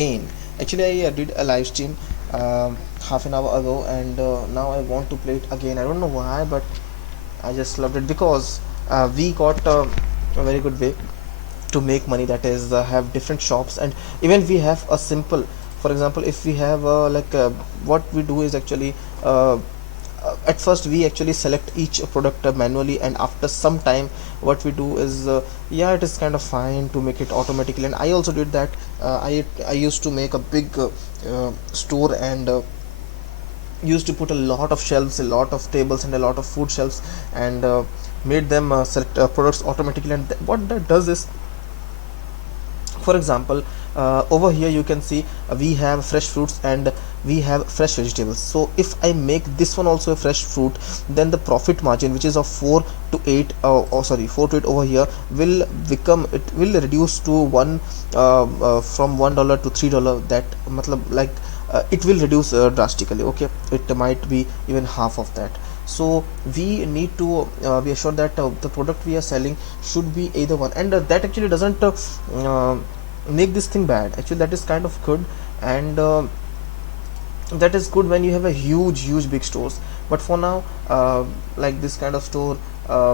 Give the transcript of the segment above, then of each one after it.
again. Actually, I did a live stream half an hour ago, and now I want to play it again. I don't know why, but I just loved it because we got a very good way to make money, that is have different shops, and even we have a simple, for example, if we have what we do is actually uh, at first we actually select each product manually, and after some time what we do is yeah, it is kind of fine to make it automatically. And I also did that. I used to make a big store, and used to put a lot of shelves, a lot of tables, and a lot of food shelves, and made them select products automatically. And what that does is, for example, over here you can see we have fresh fruits and we have fresh vegetables. So if I make this one also a fresh fruit, then the profit margin, which is of 4 to 8, oh sorry, 4 to 8 over here, will become, it will reduce to 1 from $1 to $3. That matlab, like it will reduce drastically. Okay, it might be even half of that. So we need to be assured that the product we are selling should be either one, and that actually doesn't uh, make this thing bad. Actually, that is kind of good, and that is good when you have a huge big stores. But for now, like this kind of store,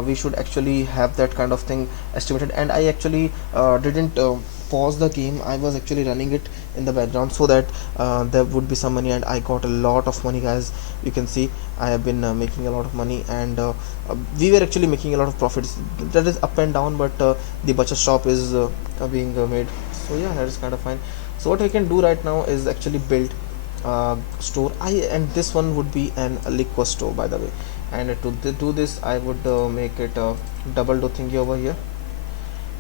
we should actually have that kind of thing estimated. And I actually didn't pause the game. I was actually running it in the background so that there would be some money, and I got a lot of money, guys. You can see I have been making a lot of money, and we were actually making a lot of profits. That is up and down, but the butcher shop is being made. So yeah, that is kind of fine. So what I can do right now is actually build store. And this one would be an a liquor store, by the way. And to do this, I would make it a double door thingy over here,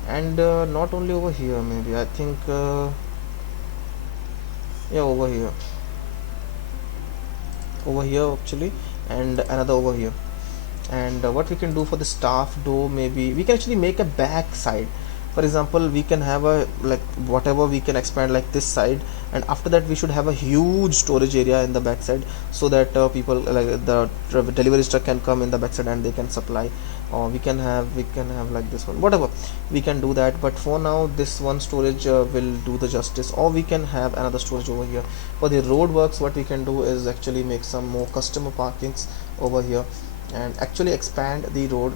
and not only over here, maybe I think yeah, over here actually, and another over here. And what we can do for the staff door, maybe we can actually make a back side. For example, we can have a, like, whatever we can expand like this side, and after that we should have a huge storage area in the back side, so that people, like the delivery truck, can come in the back side and they can supply. Or we can have like this one, whatever, we can do that. But for now, this one storage will do the justice. Or we can have another storage over here. For the road works, what we can do is actually make some more customer parkings over here, and actually expand the road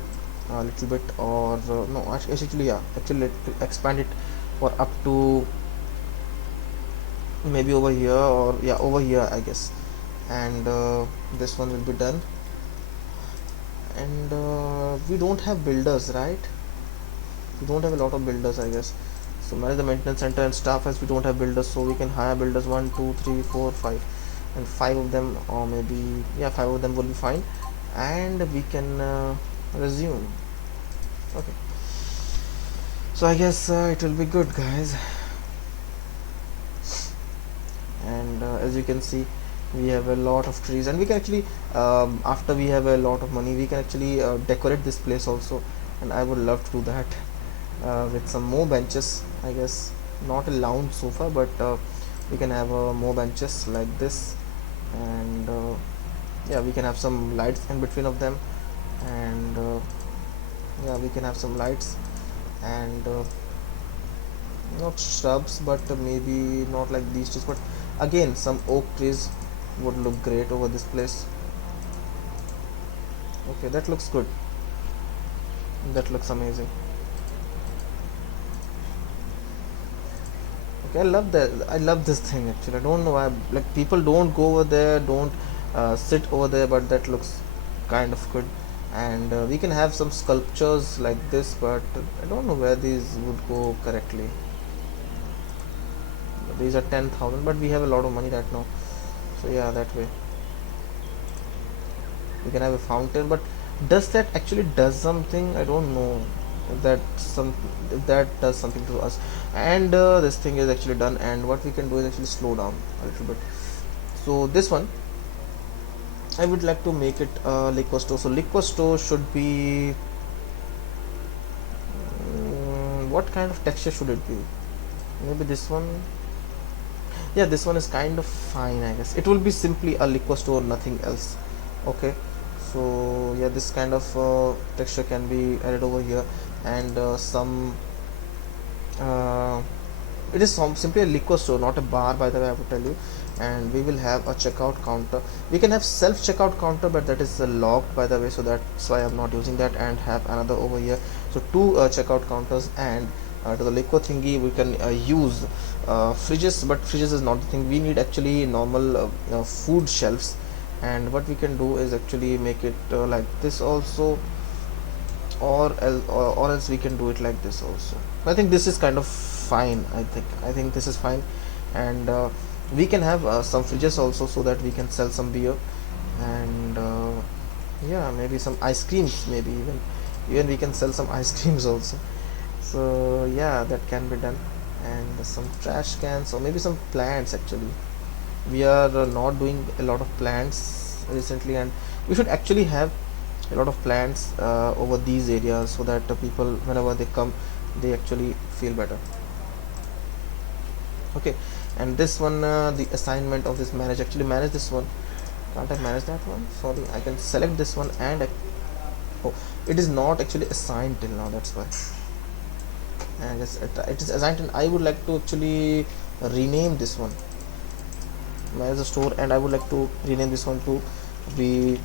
a little bit. Or no, actually, yeah, actually let expand it for up to maybe over here, or yeah, over here, I guess. And this one will be done. And we don't have builders, right? We don't have a lot of builders, I guess. So manage the maintenance center and staff, as we don't have builders, so we can hire builders. 1 2 3 4 5, and 5 of them, or maybe, yeah, 5 of them will be fine. And we can resume. Okay, so I guess it will be good, guys. And as you can see, we have a lot of trees, and we can actually, after we have a lot of money, we can actually decorate this place also. And I would love to do that with some more benches, I guess. Not a lounge sofa, but we can have more benches like this. And yeah, we can have some lights in between of them. And yeah, we can have some lights. And not shrubs, but maybe not like these trees, but again, some oak trees would look great over this place. Okay, that looks good. That looks amazing. Okay, I love that. I love this thing actually. I don't know why, like, people don't go over there, don't sit over there, but that looks kind of good. And we can have some sculptures like this, but I don't know where these would go correctly. These are 10,000, but we have a lot of money right now. So yeah, that way we can have a fountain. But does that actually does something? I don't know if that some if that does something to us. And this thing is actually done, and what we can do is actually slow down a little bit. So this one, I would like to make it a liquor store. So liquor store should be, what kind of texture should it be? Maybe this one. Yeah, this one is kind of fine, I guess. It will be simply a liquor store, nothing else. Okay, so yeah, this kind of texture can be added over here. And some uh, It is simply a liquor store, not a bar, by the way, I would tell you. And we will have a checkout counter. We can have self checkout counter, but that is locked, by the way, so that's why I'm not using that. And have another over here, so two checkout counters. And to the liquor thingy we can use fridges, but fridges is not the thing. We need actually normal food shelves. And what we can do is actually make it like this also, or else we can do it like this also. I think this is kind of fine. I think this is fine. And we can have some fridges also, so that we can sell some beer. And yeah, maybe some ice creams, maybe even we can sell some ice creams also. So yeah, that can be done. And some trash cans, or maybe some plants actually. We are not doing a lot of plants recently, and we should actually have a lot of plants over these areas, so that people, whenever they come, they actually feel better. Okay. And this one, the assignment of this, manage, actually manage this one. Can't I manage that one? Sorry, I can select this one. And oh, it is not actually assigned till now, that's why. And yes, it is assigned, and I would like to actually rename this one, manage the store. And I would like to rename this one to be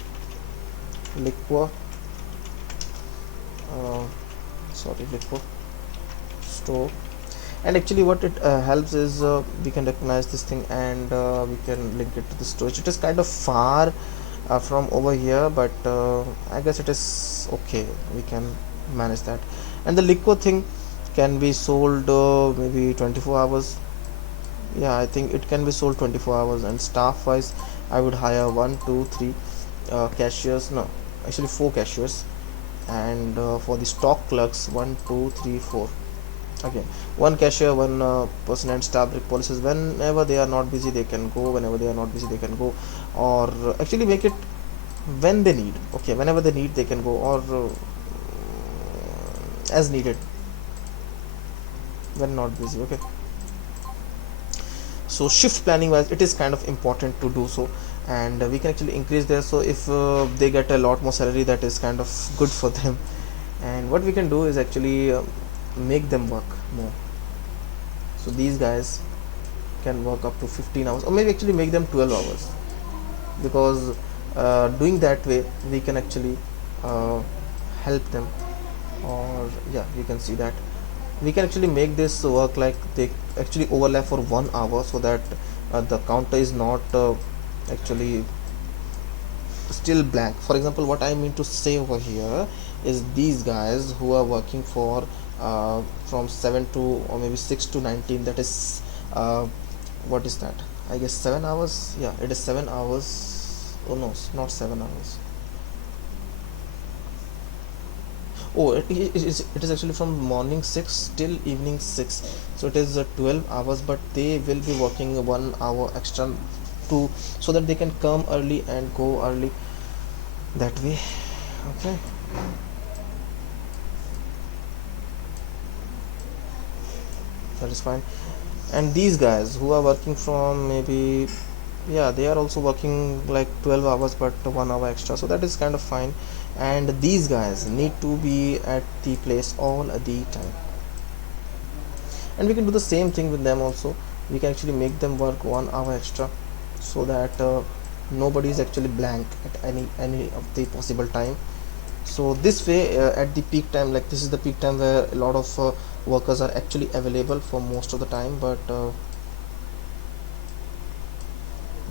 liquor, uh, sorry, liquor store. And actually what it helps is, we can recognize this thing, and we can link it to the storage. It is kind of far from over here, but I guess it is okay, we can manage that. And the liquor thing can be sold maybe 24 hours. Yeah, I think it can be sold 24 hours. And staff wise, I would hire 1 2 3 cashiers, no, actually 4 cashiers. And for the stock clerks, 1 2 3 4, again, one cashier, one person. And staff break policies, whenever they are not busy they can go, whenever they are not busy they can go. Or actually make it when they need, okay, whenever they need they can go, or as needed, when not busy. Okay. So shift planning wise, it is kind of important to do so. And we can actually increase there, so if they get a lot more salary, that is kind of good for them. And what we can do is actually make them work more. So these guys can work up to 15 hours, or maybe actually make them 12 hours. Because doing that way, we can actually uh, help them. Or yeah, you can see that we can actually make this work like they actually overlap for 1 hour, so that the counter is not actually still blank. For example, what I mean to say over here is, these guys who are working for from 7 to, or maybe 6 to 19, that is what is that, I guess 7 hours. Yeah, it is 7 hours. Oh no, it's not 7 hours. Oh, it is actually from morning 6 till evening 6. So it is 12 hours, but they will be working 1 hour extra to, so that they can come early and go early, that way. Okay. That is fine. And these guys who are working from maybe, yeah, they are also working like 12 hours, but 1 hour extra, so that is kind of fine. And these guys need to be at the place all the time. And we can do the same thing with them also. We can actually make them work 1 hour extra, so that nobody is actually blank at any of the possible time. So this way, at the peak time, like this is the peak time where a lot of workers are actually available for most of the time. But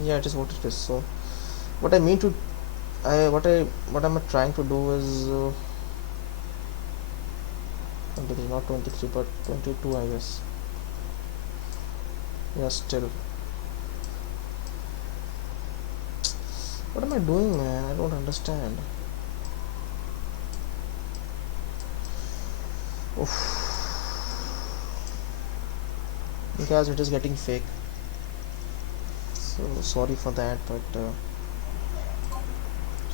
yeah, it is what it is. So what I mean to, what I'm trying to do is, not 23 but 22, I guess. Yeah, still, what am I doing, man? I don't understand. Oof. Because it is getting fake, so sorry for that. But so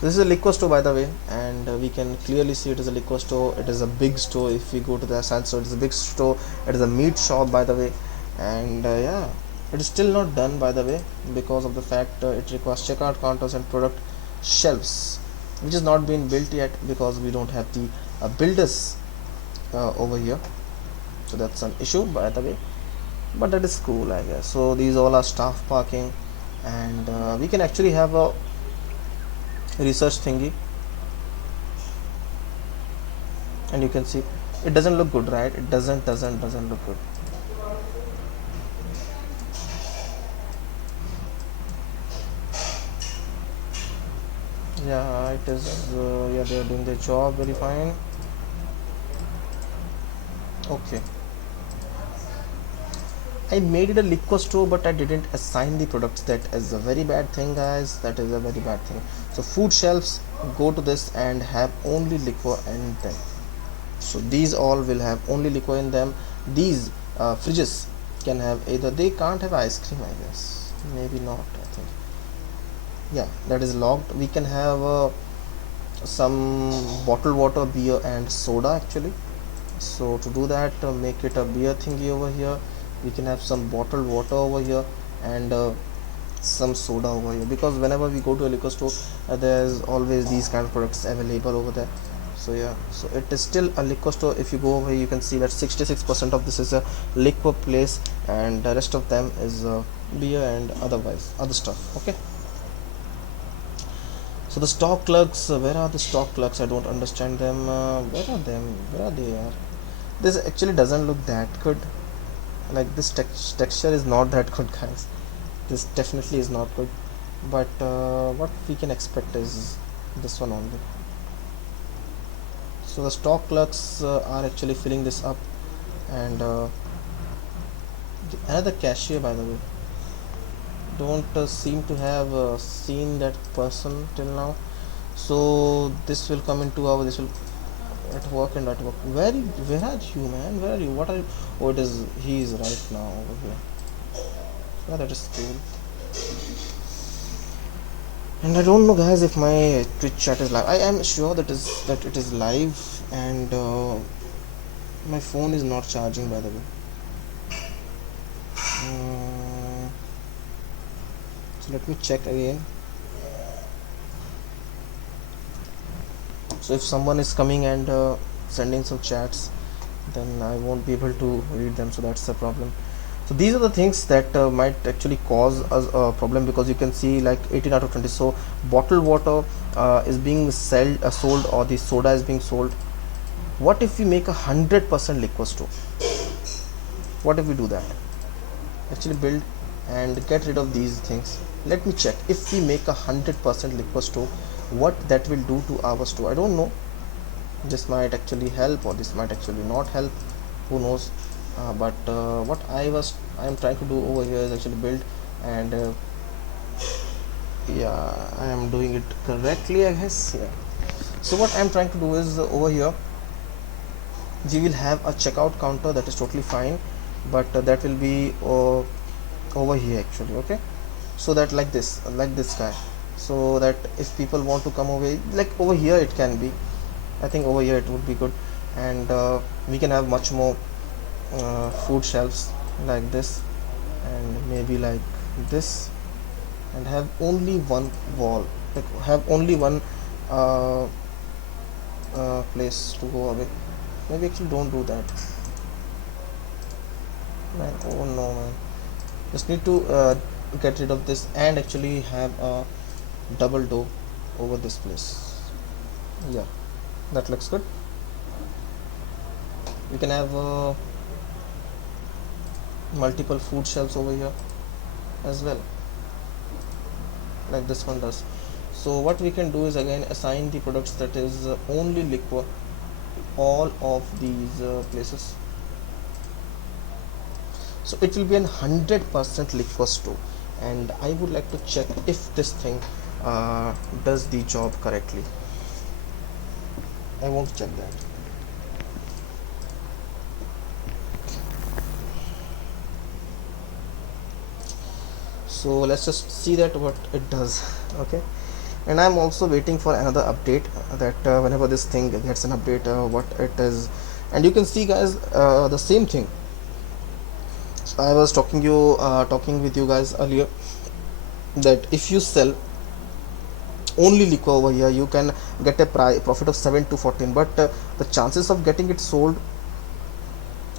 this is a liquor store, by the way. And we can clearly see it is a liquor store. It is a big store. If we go to the side, so it is a big store. It is a meat shop, by the way. And yeah, it is still not done, by the way, because of the fact it requires checkout counters and product shelves, which is not been built yet, because we don't have the builders over here. So that's an issue, by the way. but that is cool, I guess. So these all are staff parking, and we can actually have a research thingy, and you can see it doesn't look good, right? It doesn't look good. Yeah, it is. Yeah, they are doing their job very fine. Okay, I made it a liquor store, but I didn't assign the products. That is a very bad thing, guys. That is a very bad thing. So food shelves, go to this and have only liquor in them. So these all will have only liquor in them. These fridges can have either, they can't have ice cream, I guess. Maybe not, I think. Yeah, that is locked. We can have some bottled water, beer, and soda actually. So to do that, make it a beer thingy over here. We can have some bottled water over here, and some soda over here, because whenever we go to a liquor store, there's always these kind of products available over there. So yeah, so it is still a liquor store. If you go over here, you can see that 66% of this is a liquor place, and the rest of them is beer and otherwise other stuff. Okay, so the stock clerks, where are the stock clerks? I don't understand them. Where are them? Where are they? Are this actually doesn't look that good. Like this texture is not that good, guys. This definitely is not good, but what we can expect is this one only. So the stock clerks are actually filling this up, and another cashier, by the way, don't seem to have seen that person till now. So this will come into our, this will at work and at work. Where are you, man? Where are you? What are you? Oh, it is, he is right now over here. Yeah, that is cool. And I don't know, guys, if my Twitch chat is live. I am sure that it is live, and my phone is not charging, by the way. So let me check again. So if someone is coming and sending some chats, then I won't be able to read them, so that's the problem. So these are the things that might actually cause us a problem, because you can see like 18 out of 20. So bottled water is being sold, or the soda is being sold. What if we make 100% liquor store? What if we do that? Actually build and get rid of these things. Let me check. If we make 100% liquor store, what that will do to our store? I don't know. This might actually help, or this might actually not help. Who knows? But what I am trying to do over here is actually build, and yeah, I am doing it correctly, I guess. Yeah. So what I am trying to do is over here we will have a checkout counter. That is totally fine, but that will be over here actually. Okay, so that like this guy, so that if people want to come over, like over here it can be, I think over here it would be good, and we can have much more food shelves like this, and maybe like this, and have only one wall, like have only one uh, place to go away. Maybe actually don't do that, man. Oh no, man. Just need to get rid of this, and actually have a double door over this place. Yeah, that looks good. We can have multiple food shelves over here as well, like this one does. So what we can do is again assign the products that is only liquor, all of these places. So it will be an 100% liquor store, and I would like to check if this thing does the job correctly. I want to check that. So let's just see that what it does. Okay, and I'm also waiting for another update, that whenever this thing gets an update, what it is. And you can see, guys, the same thing. So I was talking with you guys earlier, that if you sell only liquor over here, you can get a profit of 7 to 14, but the chances of getting it sold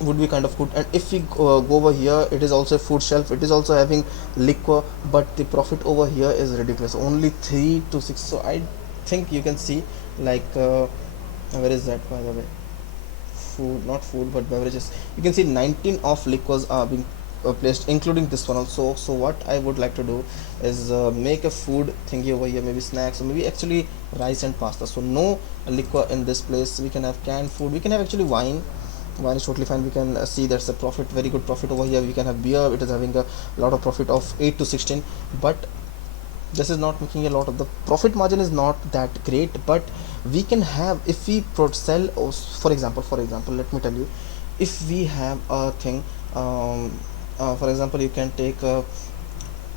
would be kind of good. And if we go over here, it is also a food shelf, it is also having liquor, but the profit over here is ridiculous, only 3 to 6. So I think you can see, like where is that, by the way? Food, not food but beverages. You can see 19 of liquors are being placed, including this one also. So what I would like to do is make a food thingy over here, maybe snacks, or maybe actually rice and pasta. So no liquor in this place. We can have canned food, we can have actually wine. Wine is totally fine. We can see there's a profit, very good profit over here. We can have beer, it is having a lot of profit of 8 to 16, but this is not making a lot of, the profit margin is not that great. But we can have, if we sell, for example, let me tell you, if we have a thing, for example, you can take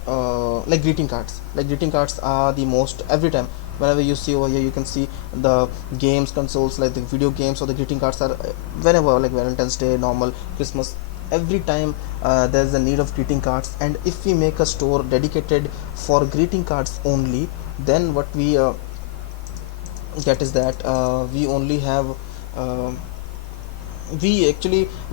like greeting cards. Like greeting cards are the most, every time whenever you see over here, you can see the games consoles, like the video games, or the greeting cards are whenever, like Valentine's Day, normal, Christmas, every time there's a need of greeting cards. And if we make a store dedicated for greeting cards only, then what we get is that we only have uh, we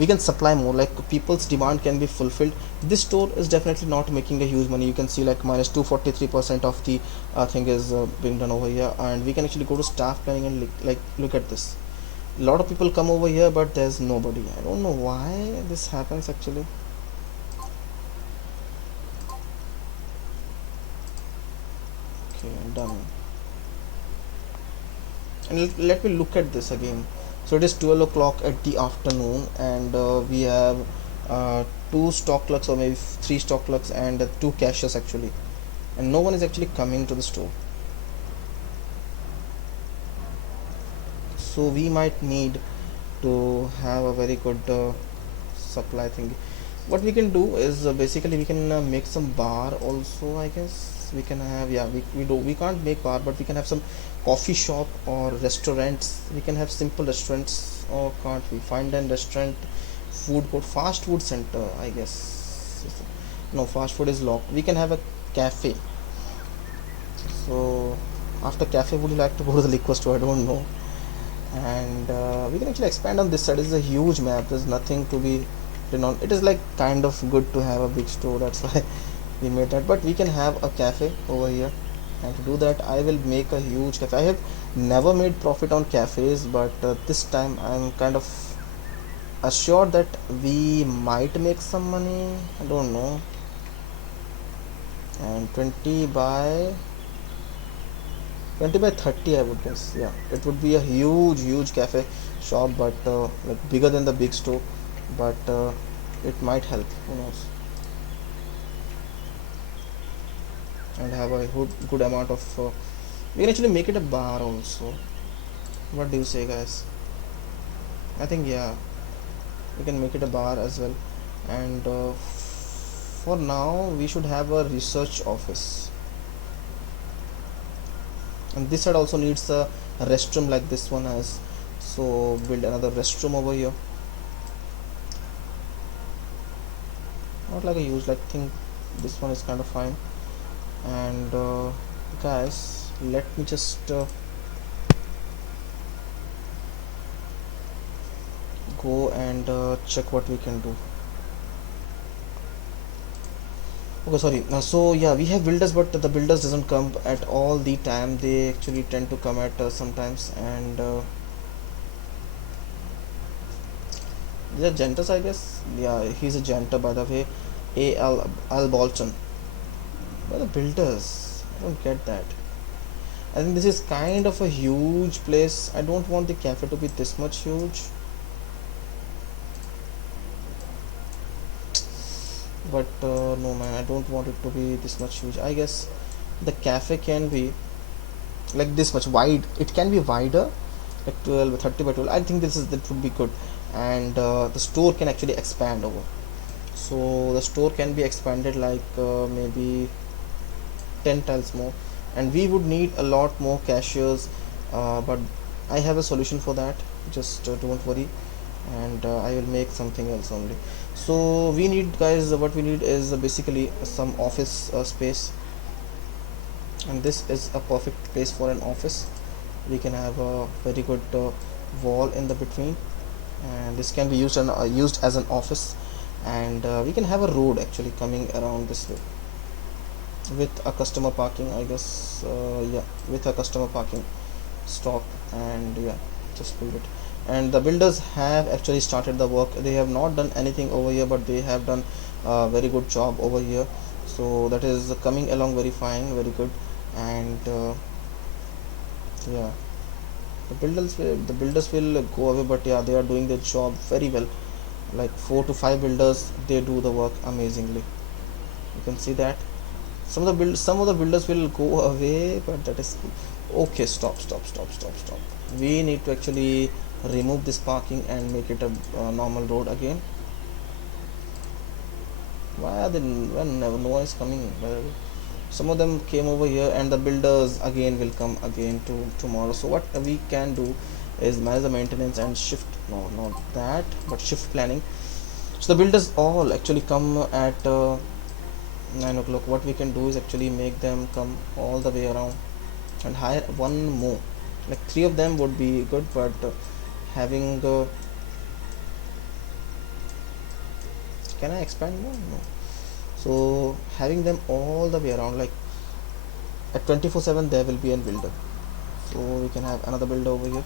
can supply more, like people's demand can be fulfilled. This store is definitely not making a huge money. You can see like minus 243% of the thing is being done over here. And we can actually go to staff planning and like look at this. A lot of people come over here, but there's nobody. I don't know why this happens actually. Okay, I'm done. And let me look at this again. So it is 12 o'clock at the afternoon, and we have uh, two stock clerks, or maybe three stock clerks, and two cashiers actually, and no one is actually coming to the store. So we might need to have a very good supply thing. What we can do is basically we can make some bar also, I guess. We can have, yeah, we can't make bar, but we can have some coffee shop or restaurants. We can have simple restaurants, or can't we find a restaurant, food court, fast food center, I guess. No, fast food is locked. We can have a cafe. So after cafe, would you like to go to the liquor store? I don't know. And we can actually expand on this side. This is a huge map, there's nothing to be written on. It is like kind of good to have a big store, that's why we made that. But we can have a cafe over here, and to do that I will make a huge cafe. I have never made profit on cafes, but this time I'm kind of assured that we might make some money. I don't know. And 20 by 30, I would guess. Yeah, it would be a huge cafe shop, but like bigger than the big store. But it might help, who knows. And have a good amount of we can actually make it a bar also. What do you say, guys? I think, yeah, we can make it a bar as well. And for now we should have a research office, and this side also needs a restroom like this one has. So build another restroom over here. Not like a huge, like, think this one is kind of fine. And guys, let me just go and check what we can do. Okay, sorry. So yeah, we have builders, but the builders doesn't come at all the time. They actually tend to come at sometimes. And they're janitors, I guess. Yeah, he's a janitor, by the way. Al Bolton. But the builders, I don't get that. I think this is kind of a huge place. I don't want the cafe to be this much huge. But no man, I don't want it to be this much huge. I guess the cafe can be like this much wide. It can be wider, like 12 30 by 12. I think that would be good. And the store can actually expand over. So the store can be expanded like maybe 10 tiles more, and we would need a lot more cashiers. But I have a solution for that. Just don't worry, and I will make something else only. So we need, guys, what we need is basically some office space, and this is a perfect place for an office. We can have a very good wall in the between, and this can be used as an office. And we can have a road actually coming around this way with a customer parking, I guess. Yeah, with a customer parking stock. And yeah, just build it. And the builders have actually started the work. They have not done anything over here, but they have done a very good job over here. So that is coming along very fine, very good. And yeah, the builders will go away, but yeah, they are doing their job very well. Like 4 to 5 builders, they do the work amazingly. You can see that some of the builders will go away, but that is cool. Okay, stop. We need to actually remove this parking and make it a normal road again. Why are they when no one is coming? Well, some of them came over here, and the builders again will come again to tomorrow. So what we can do is manage the maintenance and shift, no, not that, but shift planning. So the builders all actually come at 9 o'clock. What we can do is actually make them come all the way around and hire one more. Like 3 of them would be good, but having can I expand more? No. So having them all the way around, like at 24/7 there will be a builder. So we can have another builder over here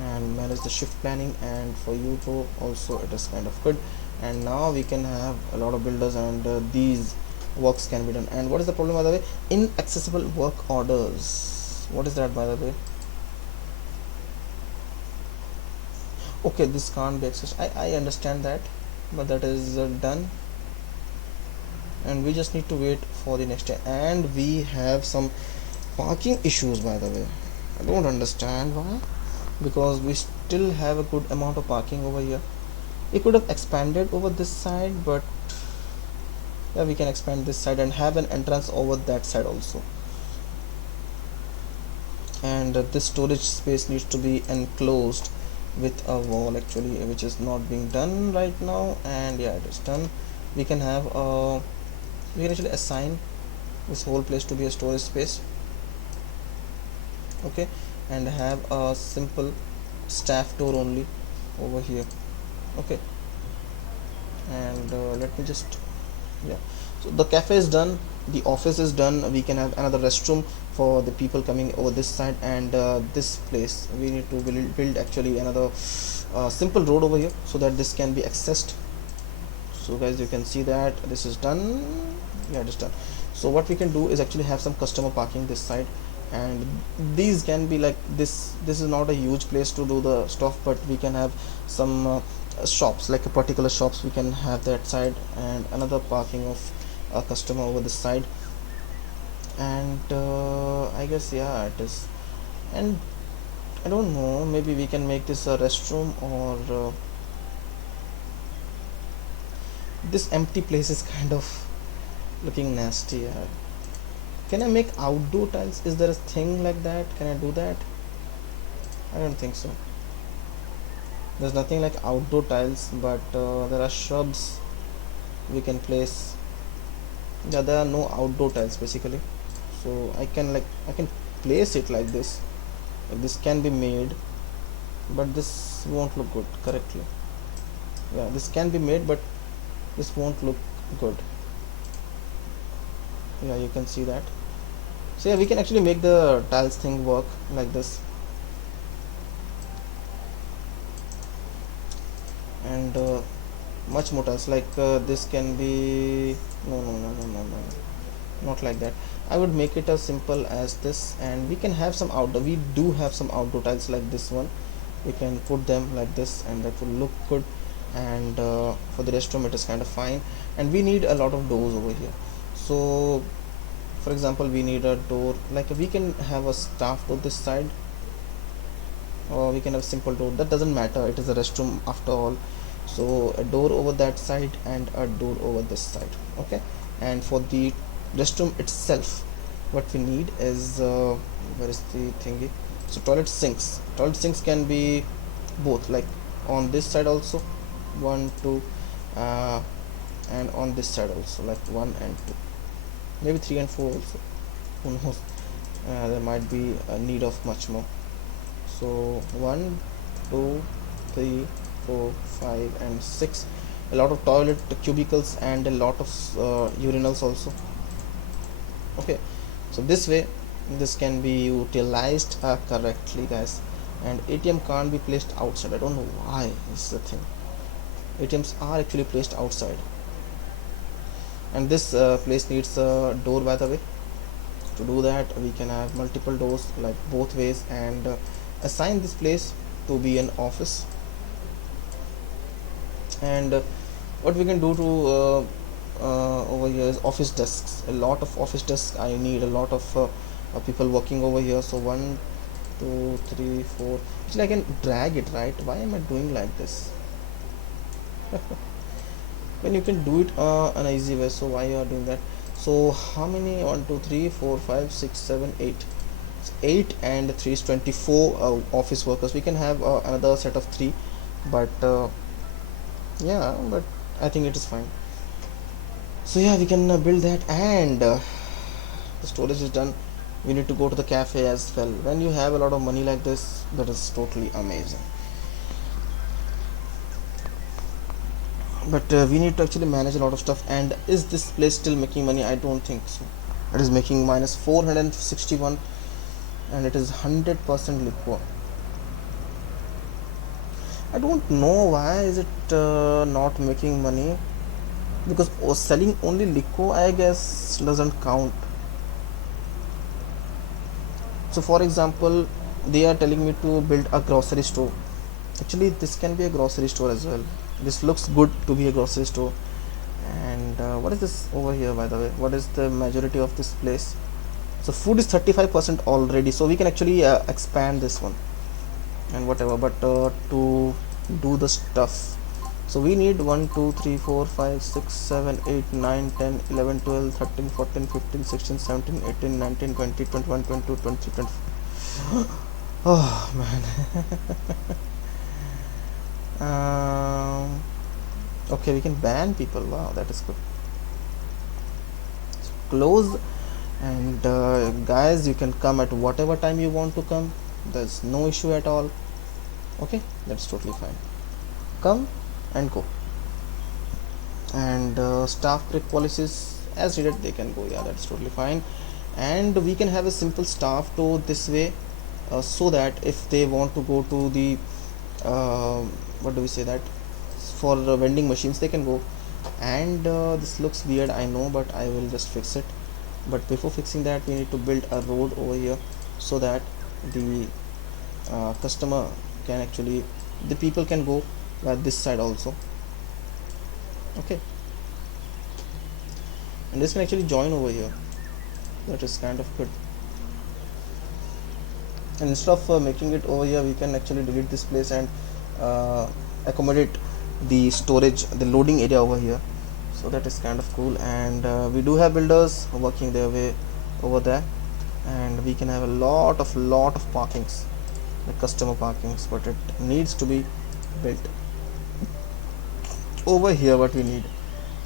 and manage the shift planning. And for you to also, it is kind of good. And now we can have a lot of builders, and these works can be done. And what is the problem, by the way? Inaccessible work orders. What is that, by the way? Okay, this can't be accessed. I understand that, but that is done, and we just need to wait for the next day. And we have some parking issues, by the way. I don't understand why, because we still have a good amount of parking over here. We could have expanded over this side, but yeah, we can expand this side and have an entrance over that side also. And this storage space needs to be enclosed with a wall actually, which is not being done right now. And yeah, it is done. We can have we can actually assign this whole place to be a storage space. Okay, and have a simple staff door only over here. Okay, and let me just, yeah, so the cafe is done, the office is done. We can have another restroom for the people coming over this side. And this place we need to build actually another simple road over here, so that this can be accessed. So guys, you can see that this is done. Yeah, it is done. So what we can do is actually have some customer parking this side. And these can be like this is not a huge place to do the stuff, but we can have some shops, like a particular shops we can have that side, and another parking of a customer over this side. And I guess yeah, it is. And I don't know, maybe we can make this a restroom, or this empty place is kind of looking nasty. Can I make outdoor tiles? Is there a thing like that? Can I do that? I don't think so. There's nothing like outdoor tiles, but there are shrubs we can place. Yeah, there are no outdoor tiles basically. So I can place it like this. This can be made, but this won't look good correctly. Yeah, this can be made, but this won't look good. Yeah, you can see that. So yeah, we can actually make the tiles thing work like this. And much more tiles, like this can be, no, not like that. I would make it as simple as this. And we can have some outdoor, we do have some outdoor tiles like this one. We can put them like this, and that will look good. And for the restroom it is kind of fine. And we need a lot of doors over here. So for example, we need a door, like we can have a staff door this side, or we can have a simple door, that doesn't matter, it is a restroom after all. So a door over that side and a door over this side. Okay, and for the restroom itself, what we need is where is the thingy? So toilet sinks can be both, like on this side also, 1 2 uh, and on this side also, like 1 and 2, maybe 3 and 4 also, who knows. There might be a need of much more. So 1 2 3, 4, 5 and 6. A lot of toilet cubicles and a lot of urinals also. Okay, so this way this can be utilized correctly, guys. And ATM can't be placed outside. I don't know why. This is the thing. ATMs are actually placed outside, and this place needs a door, by the way. To do that, we can have multiple doors like both ways, and assign this place to be an office. And what we can do to over here is office desks. A lot of office desks. I need a lot of people working over here. So 1, 2, 3, 4. Actually, I can drag it, right? Why am I doing like this? When you can do it an easy way, so why you are doing that? So how many? 1, 2, 3, 4, 5, 6, 7, 8. 8 and 3 is 24 office workers. We can have another set of 3, but yeah, but I think it is fine. So yeah, we can build that, and the storage is done. We need to go to the cafe as well. When you have a lot of money like this, that is totally amazing. But we need to actually manage a lot of stuff. And is this place still making money? I don't think so. It is making minus 461, and it is 100% liquor. I don't know why is it not making money, because selling only liquor, I guess, doesn't count. So for example, they are telling me to build a grocery store. Actually, this can be a grocery store as well. This looks good to be a grocery store. And what is this over here, by the way? What is the majority of this place? So food is 35% already, so we can actually expand this one and whatever. But to do the stuff, so we need 1, 2, 3, 4, 5, 6, 7, 8, 9, 10, 11, 12, 13, 14, 15, 16, 17, 18, 19, 20, 21, 22, 23, 24. Oh man. Okay, we can ban people. Wow, that is good. Close. And guys, you can come at whatever time you want to come. There's no issue at all. Okay, that's totally fine. Come and go. And staff break policies as needed, they can go. Yeah, that's totally fine. And we can have a simple staff to this way, so that if they want to go to the uh, what do we say that, for vending machines, they can go. And this looks weird, I know, but I will just fix it. But before fixing that, we need to build a road over here, so that the customer can actually, the people can go by this side also. Okay, and this can actually join over here. That is kind of good. And instead of making it over here, we can actually delete this place and accommodate the storage, the loading area over here. So that is kind of cool. And we do have builders working their way over there, and we can have a lot of parkings, like customer parkings, but it needs to be built over here. What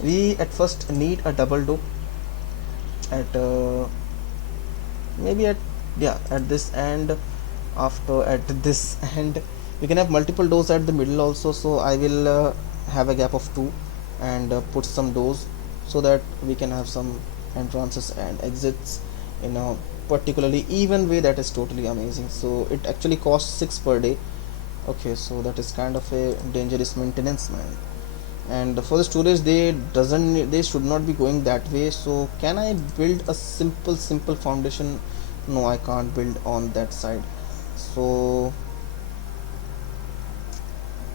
we at first need a double door at maybe at, yeah, at this end, after at this end. We can have multiple doors at the middle also, so I will have a gap of 2 and put some doors, so that we can have some entrances and exits in a particularly even way. That is totally amazing. So it actually costs 6 per day. Okay, so that is kind of a dangerous maintenance, man. And for the storage, they should not be going that way. So can I build a simple foundation? No, I can't build on that side. So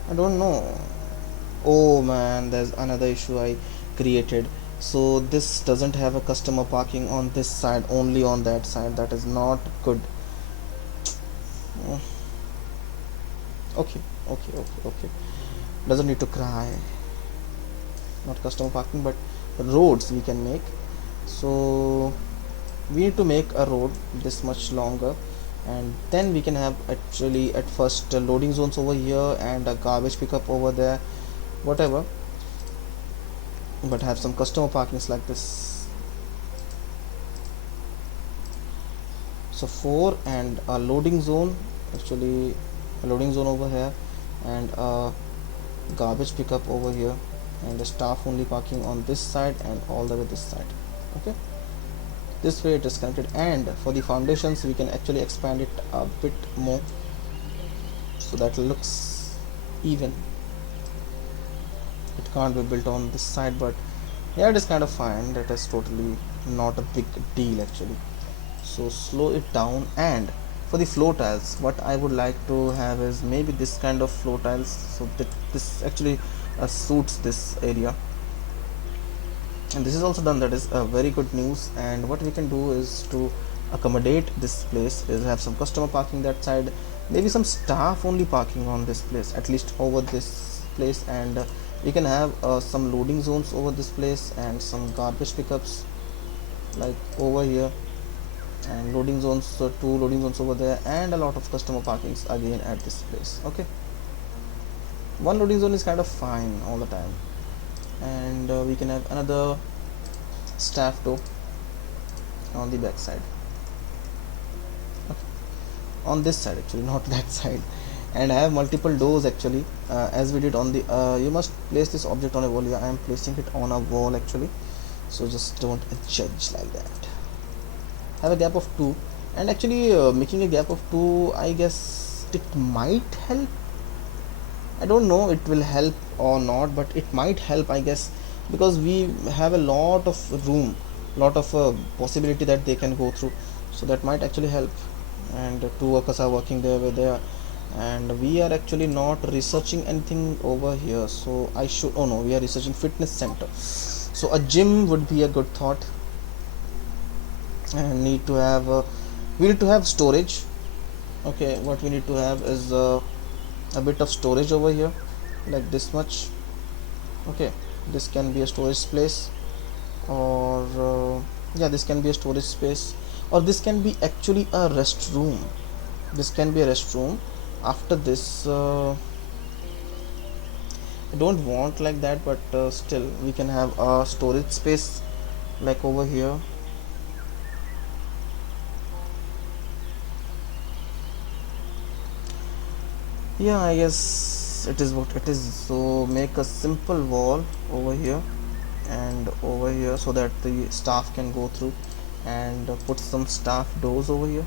I don't know. Oh man, there's another issue I created. So this doesn't have a customer parking on this side, only on that side. That is not good. Okay, okay. Doesn't need to cry. Not customer parking, but roads we can make. So we need to make a road this much longer, and then we can have actually at first loading zones over here and a garbage pickup over there, whatever, but have some customer parkings like this. So 4 and a loading zone, actually a loading zone over here, and a garbage pickup over here, and the staff only parking on this side and all the way this side. Okay, this way it is connected. And for the foundations we can actually expand it a bit more so that looks even. It can't be built on this side, but yeah, it is kind of fine. That is totally not a big deal actually. So slow it down. And for the floor tiles, what I would like to have is maybe this kind of floor tiles, so that this actually suits this area. And this is also done. That is very good news. And what we can do is to accommodate this place is have some customer parking that side, maybe some staff only parking on this place, at least over this place. And we can have some loading zones over this place and some garbage pickups like over here, and loading zones, so two loading zones over there, and a lot of customer parkings again at this place. Okay, one loading zone is kind of fine all the time. And we can have another staff door on the back side, okay, on this side actually, not that side. And I have multiple doors actually, as we did on the you must place this object on a wall. Yeah, I am placing it on a wall actually, so just don't judge like that. Have a gap of 2, and actually making a gap of 2, I guess it might help. I don't know it will help or not, but it might help, I guess, because we have a lot of room, lot of possibility that they can go through, so that might actually help. And two workers are working there over there, and we are actually not researching anything over here. So I should, oh no, we are researching fitness center, so a gym would be a good thought. And need to have we need to have storage. Okay, what we need to have is a bit of storage over here, like this much. Okay, this can be a storage place, or yeah, this can be a storage space, or this can be actually a restroom. This can be a restroom. After this I don't want like that, but still we can have a storage space like over here. Yeah, I guess it is what it is. So make a simple wall over here and over here, so that the staff can go through, and put some staff doors over here,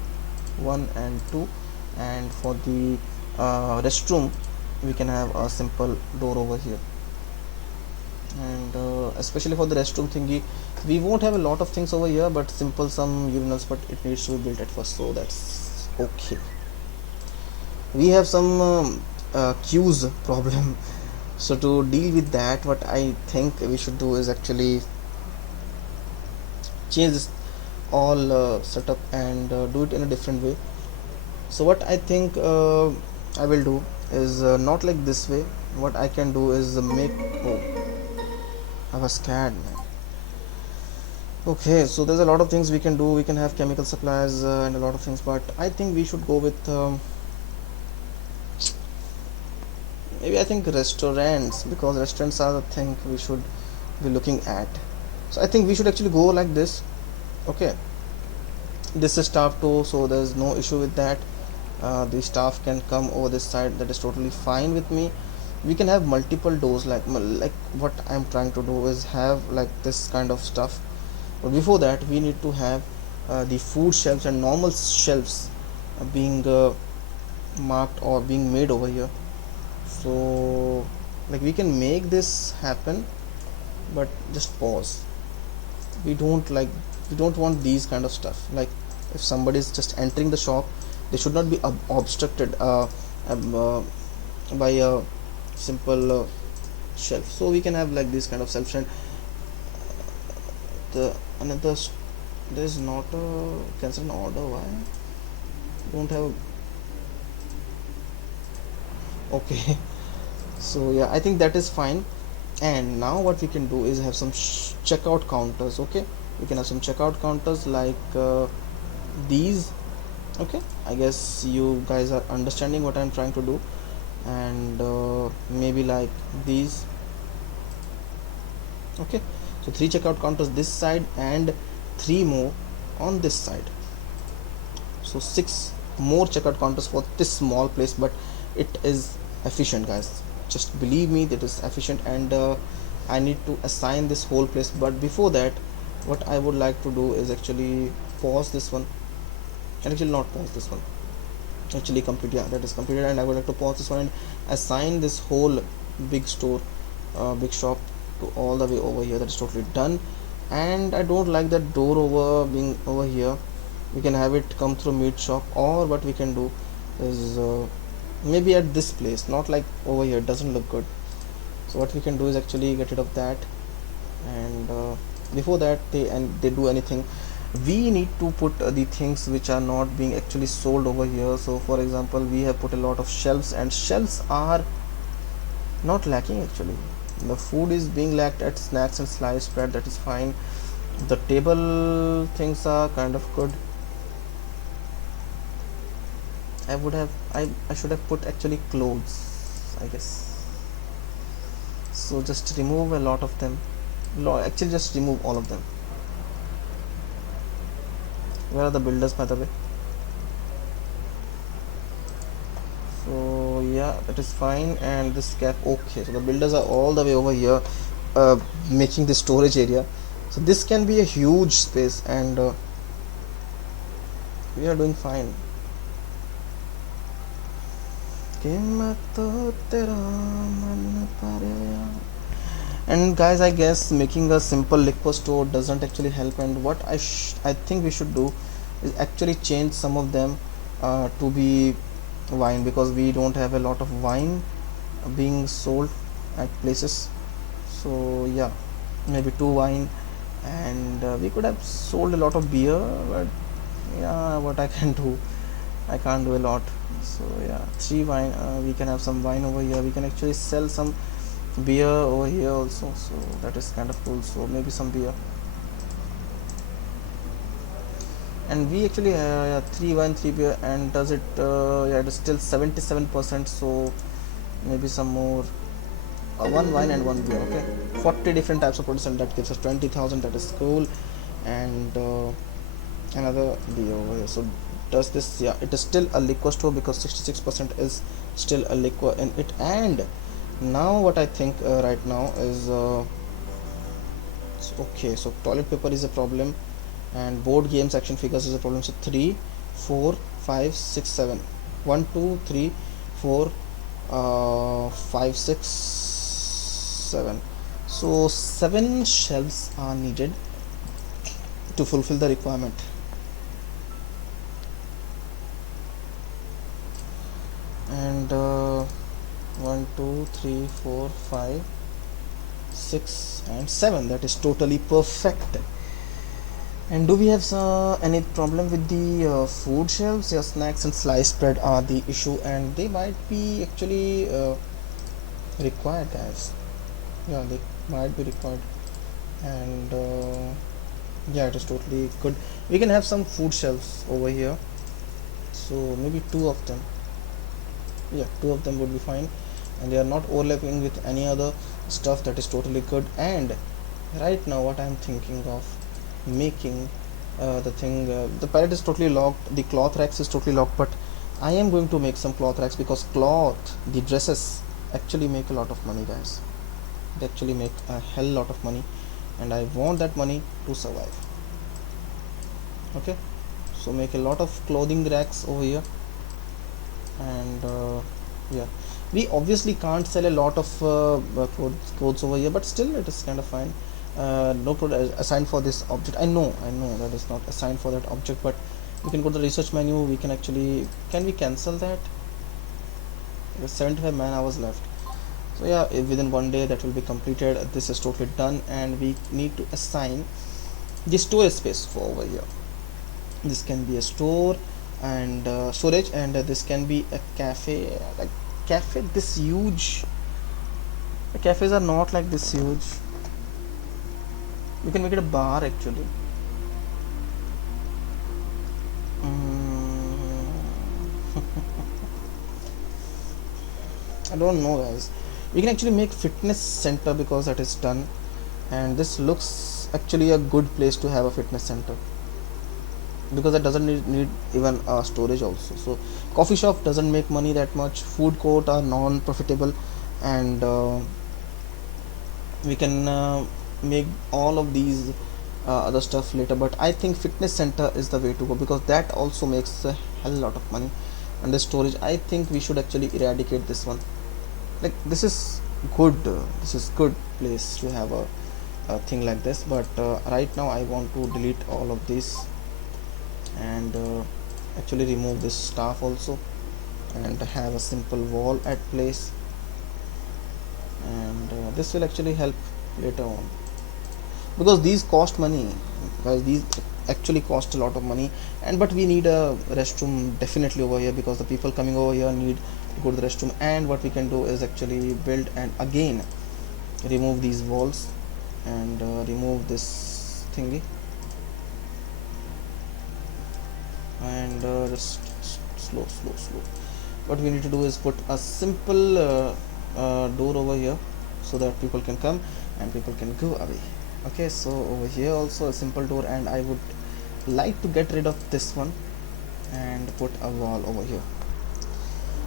1 and 2. And for the restroom we can have a simple door over here. And especially for the restroom thingy, we won't have a lot of things over here, but simple some urinals, but it needs to be built at first, so that's okay. We have some queues problem. So to deal with that, what I think we should do is actually change this all setup and do it in a different way. So what I think I will do is not like this way. What I can do is make, oh, I was scared, man. Okay, so there's a lot of things we can do. We can have chemical supplies and a lot of things, but I think we should go with maybe I think restaurants, because restaurants are the thing we should be looking at. So I think we should actually go like this. Okay, this is staff too, so there's no issue with that. The staff can come over this side, that is totally fine with me. We can have multiple doors, like what I'm trying to do is have like this kind of stuff. But before that we need to have the food shelves and normal shelves being marked or being made over here. So like we can make this happen, but just pause. We don't want these kind of stuff. Like if somebody is just entering the shop, they should not be obstructed by a simple shelf. So we can have like this kind of shelf. And the another there is not a cancel an order. Why don't have okay. So yeah, I think that is fine. And now what we can do is have some checkout counters. Okay, we can have some checkout counters like these. Okay, I guess you guys are understanding what I'm trying to do. And maybe like these. Okay, so 3 checkout counters this side and 3 more on this side. So 6 more checkout counters for this small place, but it is efficient, guys. Just believe me, that is efficient. And I need to assign this whole place, but before that, what I would like to do is actually pause this one, and actually not pause this one, actually complete. Yeah, that is completed, and I would like to pause this one and assign this whole big store, big shop, to all the way over here. That is totally done. And I don't like that door over being over here. We can have it come through meat shop, or what we can do is maybe at this place, not like over here. It doesn't look good. So what we can do is actually get rid of that. And before that they do anything, we need to put the things which are not being actually sold over here. So for example, we have put a lot of shelves, and shelves are not lacking actually. The food is being lacked at snacks and sliced bread. That is fine. The table things are kind of good. I should have put actually clothes, I guess. So just remove a lot of them. Actually just remove all of them. Where are the builders, by the way? So yeah, that is fine. And this cap, okay, so the builders are all the way over here, making the storage area. So this can be a huge space, and we are doing fine. And guys, I guess making a simple liquor store doesn't actually help, and what I think we should do is actually change some of them to be wine, because we don't have a lot of wine being sold at places. So yeah, maybe two wine. And we could have sold a lot of beer, but yeah, what I can do, I can't do a lot. So yeah, three wine. We can have some wine over here. We can actually sell some beer over here also, so that is kind of cool. So maybe some beer. And we actually yeah, three wine, three beer. And does it yeah, it is still 77%. So maybe some more, one wine and one beer. Okay, 40 different types of produce, and that gives us 20,000. That is cool. And another beer over here. So does this, yeah, it is still a liquor store, because 66% is still a liquor in it. And now what I think right now is okay, so toilet paper is a problem, and board games, action figures is a problem. So 3 4 5 6 7, 1 2 3 4 5 6 7. So 7 shelves are needed to fulfill the requirement. And 1 2 3 4 5 6 and 7, that is totally perfect. And do we have any problem with the food shelves? Yeah, snacks and sliced bread are the issue, and they might be actually required, guys. Yeah, they might be required. And yeah, it is totally good. We can have some food shelves over here, so maybe two of them. Yeah, two of them would be fine, and they are not overlapping with any other stuff. That is totally good. And right now what I'm thinking of making, the thing, the palette is totally locked, the cloth racks is totally locked, but I am going to make some cloth racks, because cloth, the dresses, actually make a lot of money, guys. They actually make a hell lot of money, and I want that money to survive. Okay, so make a lot of clothing racks over here. And yeah, we obviously can't sell a lot of clothes over here, but still it is kind of fine. No product assigned for this object. I know that is not assigned for that object, but we can go to the research menu. We can actually, can we cancel that? There's 75 man hours left. So yeah, within one day that will be completed. This is totally done, and we need to assign the storage space for over here. This can be a store and storage, and this can be a cafe. Like cafe this huge, the cafes are not like this huge. We can make it a bar actually. I don't know, guys. We can actually make fitness center, because that is done, and this looks actually a good place to have a fitness center. because it doesn't need even storage also. So coffee shop doesn't make money that much, food court are non-profitable, and we can make all of these other stuff later. But I think fitness center is the way to go, because that also makes a hell lot of money. And the storage, I think we should actually eradicate this one. Like this is good, this is good place to have a thing like this, but right now I want to delete all of this, and actually remove this staff also, and have a simple wall at place, and this will actually help later on, because these cost money, guys. These actually cost a lot of money, and but we need a restroom definitely over here, because the people coming over here need to go to the restroom. And what we can do is actually build and again remove these walls, and remove this thingy, and just slow. What we need to do is put a simple door over here, so that people can come and people can go away. Okay, so over here also a simple door, and I would like to get rid of this one and put a wall over here.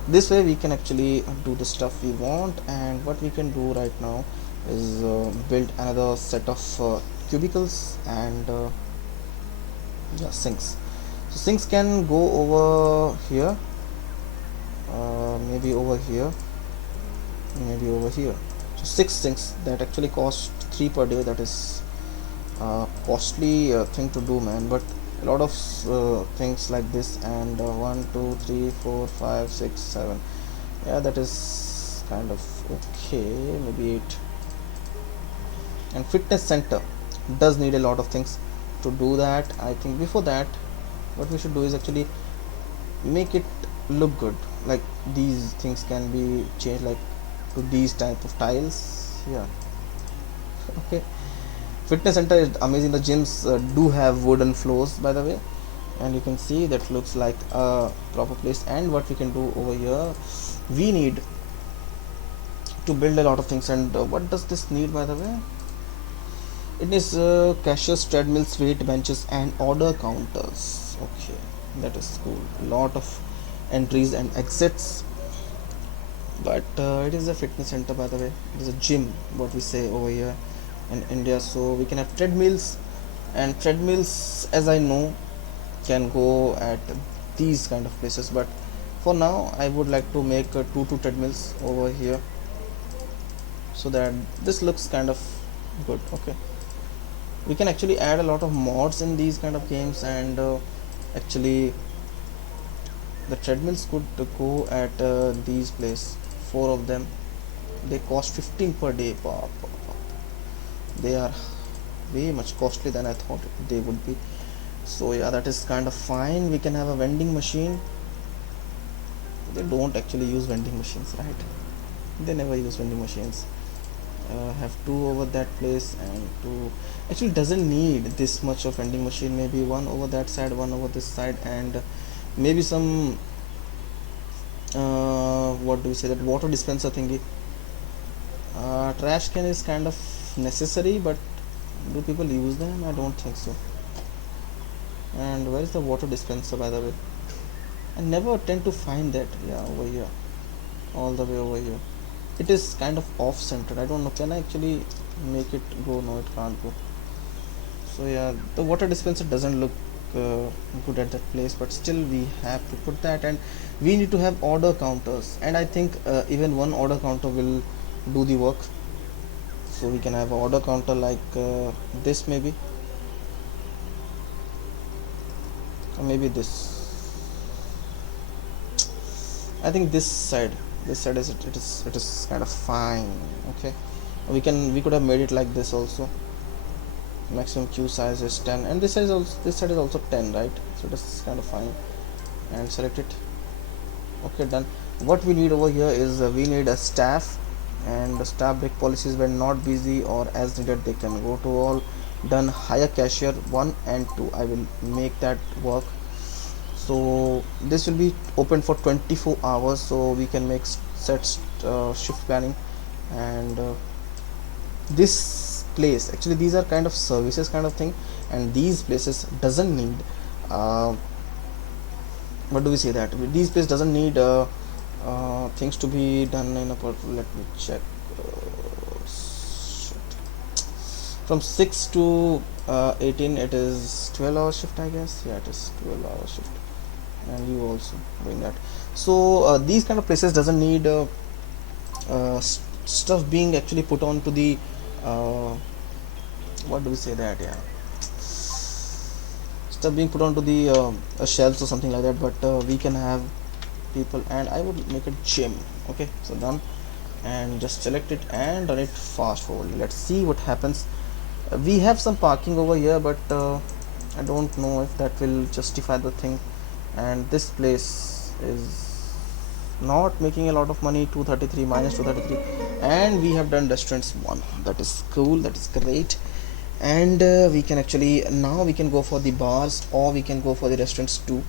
This way we can actually do the stuff we want. And what we can do right now is build another set of cubicles, and yeah, sinks. So sinks can go over here, maybe over here, maybe over here. So 6 sinks that actually cost 3 per day. That is costly thing to do, man. But a lot of things like this, and 1 2 3 4 5 6 7, yeah, that is kind of okay, maybe 8. And fitness center does need a lot of things to do that. I think before that, what we should do is actually make it look good. Like these things can be changed, like to these type of tiles. Yeah, okay. Fitness center is amazing. The gyms do have wooden floors, by the way, and you can see that looks like a proper place. And what we can do over here, we need to build a lot of things. And what does this need, by the way? It needs cashiers, treadmills, weight benches, and order counters. Okay, that is cool. A lot of entries and exits. But it is a fitness center, by the way. It is a gym, what we say over here in India. So we can have treadmills, and treadmills, as I know, can go at these kind of places. But for now I would like to make 2 treadmills over here, so that this looks kind of good. Okay, we can actually add a lot of mods in these kind of games, and actually the treadmills could go at these place, 4 of them. They cost 15 per day. They are way much costly than I thought they would be. So yeah, that is kind of fine. We can have a vending machine. They don't actually use vending machines, right? They never use vending machines. Have 2 over that place, and 2 actually doesn't need this much of vending machine. Maybe 1 over that side, 1 over this side, and maybe some what do we say, that water dispenser thingy. Trash can is kind of necessary, but do people use them? I don't think so. And where is the water dispenser, by the way? I never tend to find that. Yeah, over here, all the way over here. It is kind of off centered. I don't know, can I actually make it go? No, it can't go. So yeah, the water dispenser doesn't look good at that place, but still we have to put that. And we need to have order counters, and I think even 1 order counter will do the work. So we can have an order counter like this, maybe, or maybe this. I think this side is it is kind of fine. Okay, we could have made it like this also. Maximum queue size is 10, and this side is also 10, right? So this is kind of fine. And select it. Okay, done. What we need over here is we need a staff, and the staff break policies: when not busy or as needed they can go to all. Done. Hire cashier 1 and 2. I will make that work. So this will be open for 24 hours, so we can make set shift planning. And this place, actually these are kind of services kind of thing, and these places doesn't need uh, what do we say that these place doesn't need things to be done in a let me check. Shit. From 6 to 18 it is 12-hour shift, I guess. Yeah, it is 12-hour shift, and you also doing that. So these kind of places doesn't need stuff being actually put on to the uh, what do we say that, yeah, stuff being put onto the shelves or something like that, but we can have people, and I would make a gym. Okay, so done, and just select it and run it fast forward. Let's see what happens. We have some parking over here, but I don't know if that will justify the thing, and this place is not making a lot of money. 233 minus 233, and we have done restaurants 1. That is cool, that is great. And we can actually now we can go for the bars, or we can go for the restaurants too.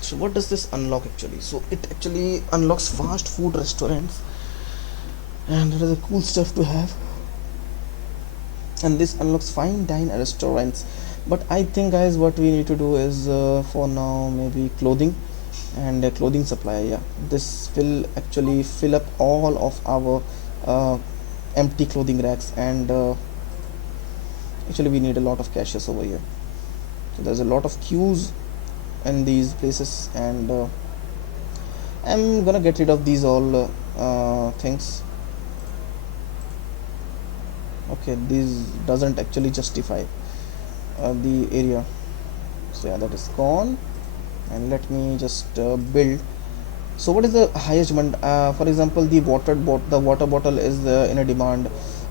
So what does this unlock actually? So it actually unlocks fast food restaurants, and that is a cool stuff to have. And this unlocks fine dine restaurants. But I think, guys, what we need to do is for now maybe clothing and clothing supply. Yeah, this will actually fill up all of our uh, empty clothing racks, and actually we need a lot of cashiers over here. So there's a lot of queues in these places, and I'm gonna get rid of these all things. Okay, this doesn't actually justify the area, so yeah, that is gone. And let me just build. So what is the highest demand? For example, the water bottle is in a demand,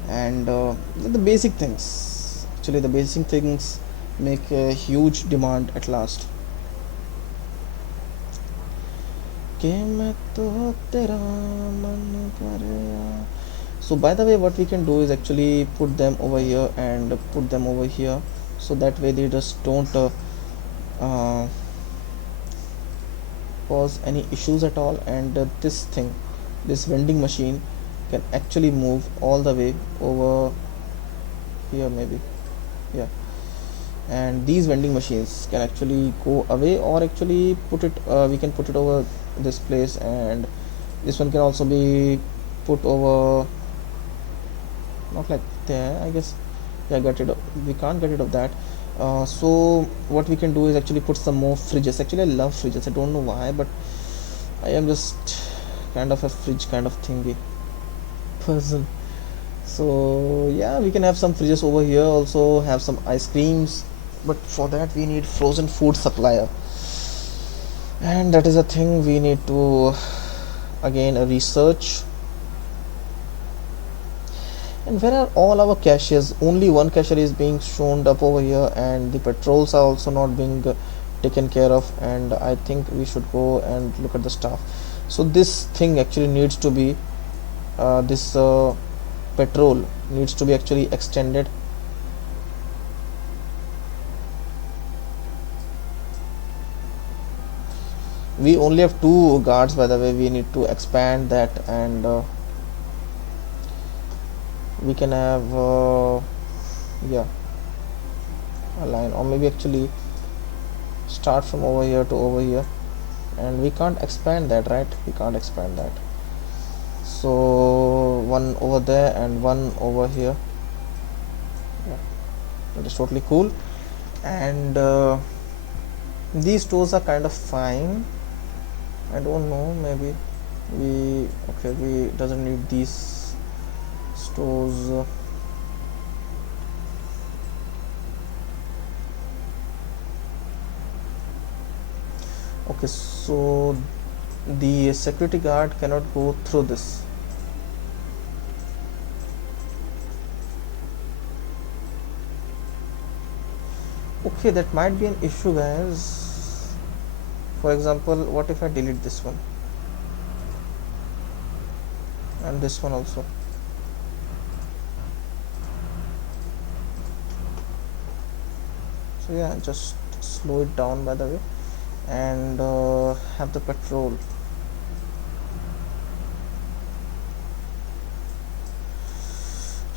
and the basic things, actually the basic things make a huge demand at last. कि मैं तो तेरा मन करेगा. So by the way, what we can do is actually put them over here and put them over here, so that way they just don't uh, cause any issues at all. And this vending machine can actually move all the way over here maybe. Yeah, and these vending machines can actually go away, or actually put it we can put it over this place, and this one can also be put over, not like there, I guess. Yeah, we can't get rid of that. So what we can do is actually put some more fridges. Actually, I love fridges, I don't know why, but I am just kind of a fridge kind of thingy person. So yeah, we can have some fridges over here, also have some ice creams, but for that we need frozen food supplier, and that is a thing we need to again research. And where are all our cashiers? Only one cashier is being shown up over here, and the patrols are also not being taken care of, and I think we should go and look at the staff. So this thing actually needs to be this patrol needs to be actually extended. We only have 2 guards, by the way. We need to expand that, and we can have yeah, a line, or maybe actually start from over here to over here, and we can't expand that, right? We can't expand that. So one over there and one over here. Yeah, that is totally cool. And these stores are kind of fine. I don't know, maybe we doesn't need these stores. Okay, so the security guard cannot go through this. Okay, that might be an issue, guys. For example, what if I delete this one and this one also? So yeah, just slow it down, by the way, and have the patrol.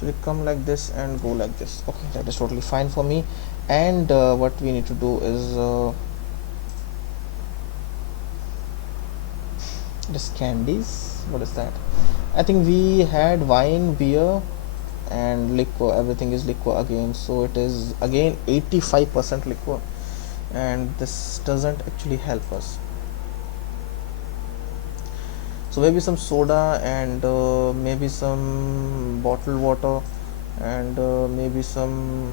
actually come like this and go like this. Okay, that is totally fine for me. And what we need to do is just candies. What is that? I think we had wine, beer, and liquor. Everything is liquor again, so it is again 85% liquor, and this doesn't actually help us. So maybe some soda and maybe some bottled water and maybe some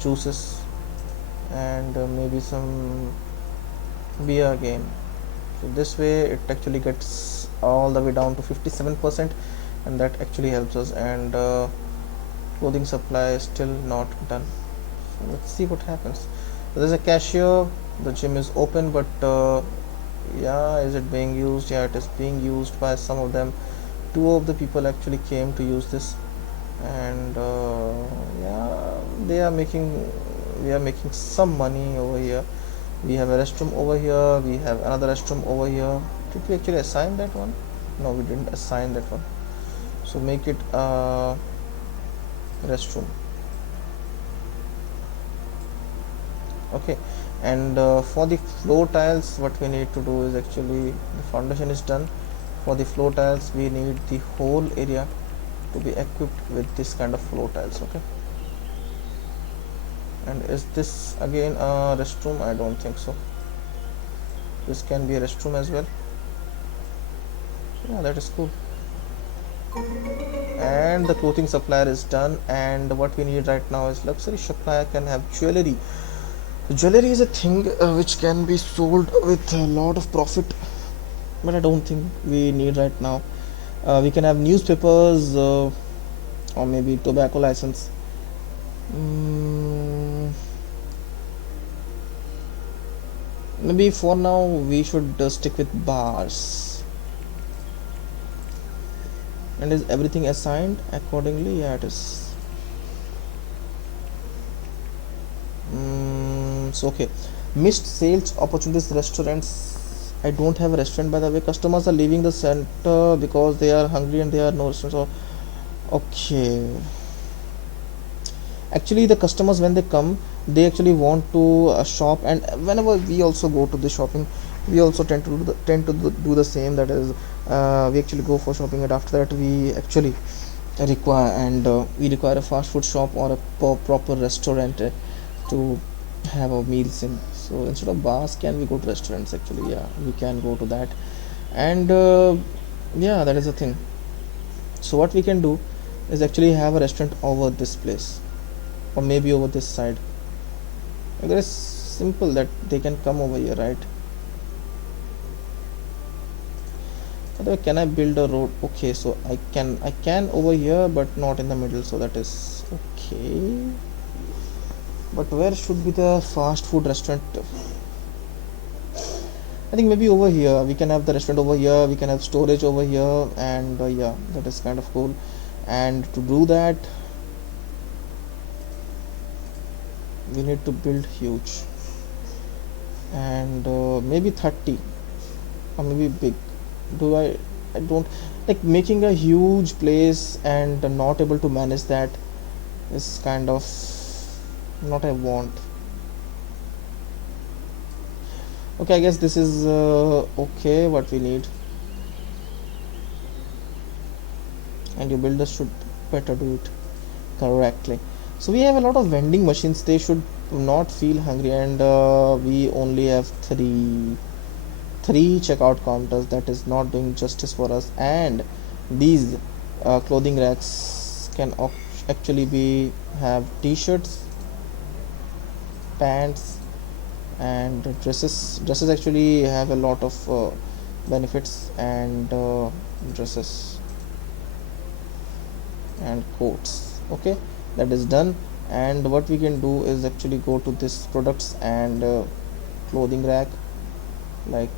juices and maybe some beer again. So this way it actually gets all the way down to 57%, and that actually helps us. And clothing supply is still not done, so let's see what happens. So there's a cashier, the gym is open, but yeah, is it being used? Yeah, it is being used by some of them. Two of the people actually came to use this, and yeah, they are making we are making some money over here. We have a restroom over here, we have another restroom over here. Did we actually assign that one? No, we didn't assign that one, so make it a restroom. Okay, and for the floor tiles, what we need to do is actually the foundation is done. For the floor tiles, we need the whole area to be equipped with this kind of floor tiles. Okay, and is this again a restroom? I don't think so. This can be a restroom as well. Yeah, that is cool. And the clothing supplier is done, and what we need right now is luxury supplier can have jewelry. Jewelry is a thing which can be sold with a lot of profit, but I don't think we need right now. We can have newspapers or maybe tobacco license. mm, Maybe for now we should stick with bars. And is everything assigned accordingly? Yeah, it is. So okay, missed sales opportunities. Restaurants, I don't have a restaurant, by the way. Customers are leaving the center because they are hungry and there are no restaurants. So okay, actually the customers, when they come, they actually want to shop, and whenever we also go to the shopping, we also tend to do the same. That is, we actually go for shopping, and after that we actually require a fast food shop or a proper restaurant to have our meals in. So instead of bars, can we go to restaurants? Actually, yeah, we can go to that. And yeah, that is the thing. So what we can do is actually have a restaurant over this place, or maybe over this side. And that is simple, that they can come over here, right? By the way, can I build a road? Okay, so I can over here, but not in the middle, so that is okay. But where should be the fast food restaurant? I think maybe over here we can have the restaurant over here, we can have storage over here, and yeah, that is kind of cool. And to do that, we need to build huge, and maybe 30 or maybe big. Do I don't like making a huge place and not able to manage that is kind of not I want. Okay, I guess this is okay what we need, and your builders should better do it correctly. So we have a lot of vending machines, they should not feel hungry, and we only have three checkout counters. That is not doing justice for us. And these clothing racks can actually be have t-shirts, pants, and dresses actually have a lot of benefits, and dresses and coats. Okay, that is done. And what we can do is actually go to this products and clothing rack, like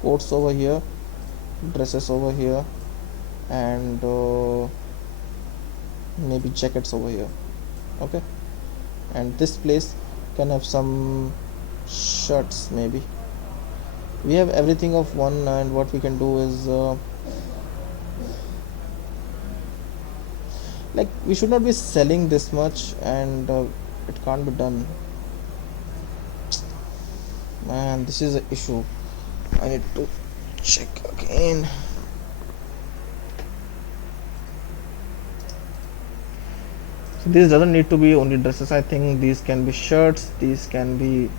coats over here, dresses over here, and maybe jackets over here. Okay, and this place can have some shirts maybe. We have everything of one, and what we can do is Like we should not be selling this much, and it can't be done. Man, this is an issue. I need to check again. So this doesn't need to be only dresses. I think these can be shirts, these can be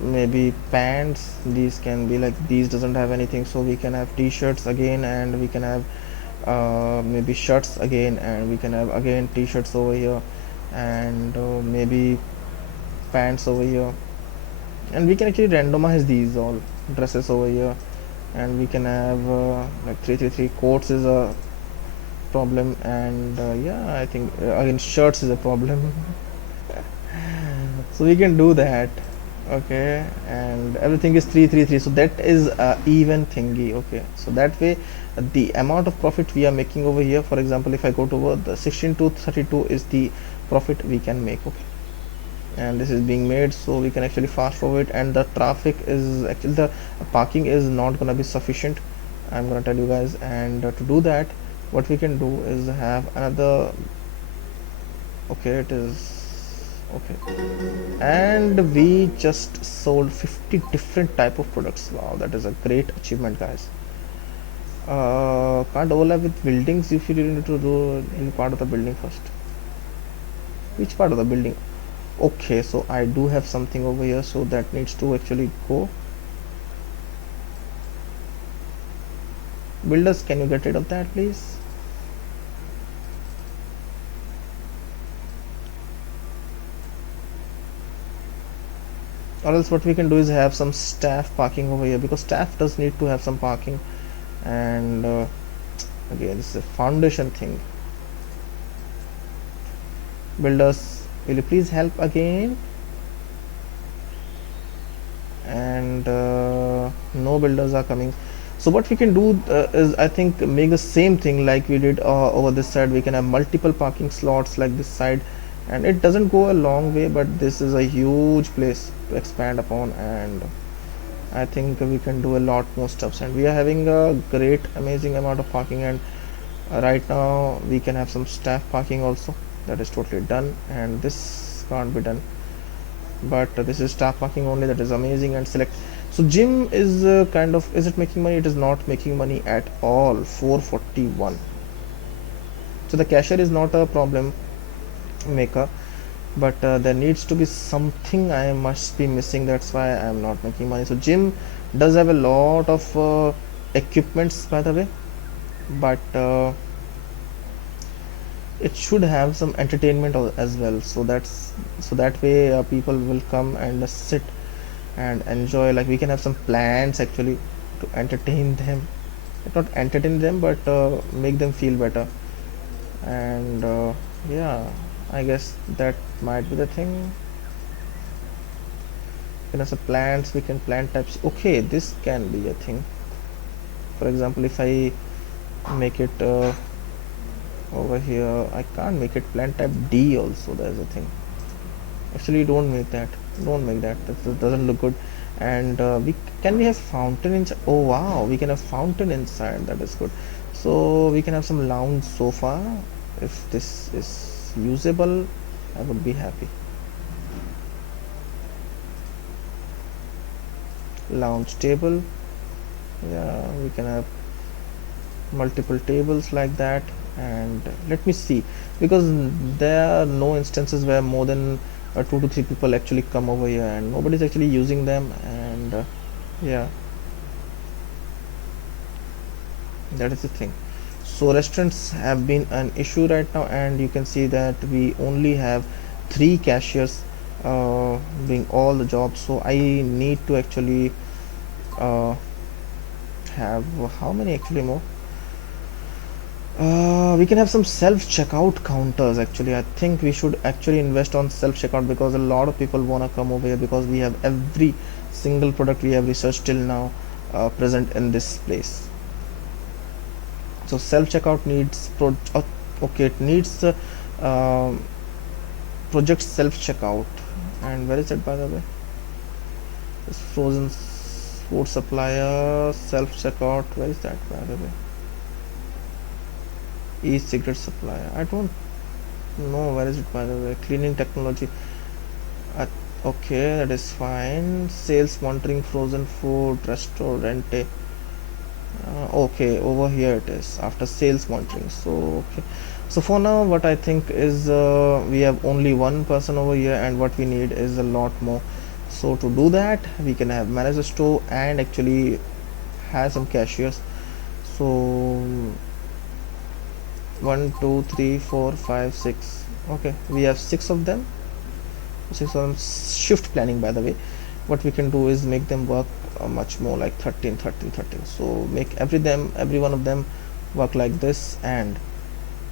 maybe pants, these can be like, these doesn't have anything, so we can have t-shirts again, and we can have maybe shirts again, and we can have again t-shirts over here, and maybe pants over here, and we can actually randomize these all dresses over here, and we can have like 333 coats is a problem, and yeah, I think again shirts is a problem. So we can do that. Okay, and everything is 333, so that is even thingy. Okay, so that way the amount of profit we are making over here, for example, if I go to the 16 to 32 is the profit we can make. Okay, and this is being made, so we can actually fast forward, and the traffic is actually, the parking is not gonna be sufficient, I'm gonna tell you guys. And to do that, what we can do is have another. Okay, it is okay, and we just sold 50 different type of products. Wow, that is a great achievement, guys. Can't overlap with buildings. If you really need to do any part of the building first. Which part of the building? Okay, so I do have something over here, so that needs to actually go. Builders, can you get rid of that, please? Or else what we can do is have some staff parking over here, because staff does need to have some parking. And again, this is a foundation thing. Builders, will you please help again? And no builders are coming. So what we can do is, I think, make the same thing like we did over this side. We can have multiple parking slots like this side, and it doesn't go a long way, but this is a huge place to expand upon, and I think we can do a lot more stuffs. And we are having a great amazing amount of parking, and right now we can have some staff parking also. That is totally done, and this can't be done, but this is staff parking only. That is amazing. And select. So gym is kind of, is it making money? It is not making money at all. 441. So the cashier is not a problem maker, but there needs to be something I must be missing. That's why I am not making money. So gym does have a lot of equipments, by the way, but it should have some entertainment as well. So that's, so that way people will come and sit and enjoy. Like we can have some plants actually to entertain them, not entertain them, but make them feel better. And yeah, I guess that might be the thing. You can have some plants, we can plant types. Okay, this can be a thing. For example, if I make it over here, I can't make it plant type D also. There's a thing. Actually, don't make that. Don't make that. That doesn't look good. And we have fountain inside. Oh wow, we can have fountain inside. That is good. So we can have some lounge sofa. If this is usable, I would be happy. Lounge table. Yeah, we can have multiple tables like that. And let me see, because there are no instances where more than 2 to 3 people actually come over here, and nobody's actually using them. And yeah, that is the thing. So restaurants have been an issue right now, and you can see that we only have 3 cashiers doing all the jobs. So I need to actually uh, have, how many actually more? We can have some self checkout counters. Actually, I think we should actually invest on self checkout, because a lot of people want to come over here, because we have every single product we have researched till now present in this place. So self checkout needs okay, it needs project self checkout. And where is it, by the way? This frozen food supplier self checkout. Where is that, by the way? E-cigarette supplier. I don't know where is it, by the way. Cleaning technology. uh, okay, that is fine. Sales monitoring frozen food restaurant. Okay, over here it is after sales monitoring. So okay, so for now what I think is we have only one person over here, and what we need is a lot more. So to do that we can have manage the store and actually have some cashiers. So 1 2 3 4 5 6, okay, we have six of them. Six of them. Shift planning, by the way, what we can do is make them work much more like 13 13 13. So make every one of them work like this. And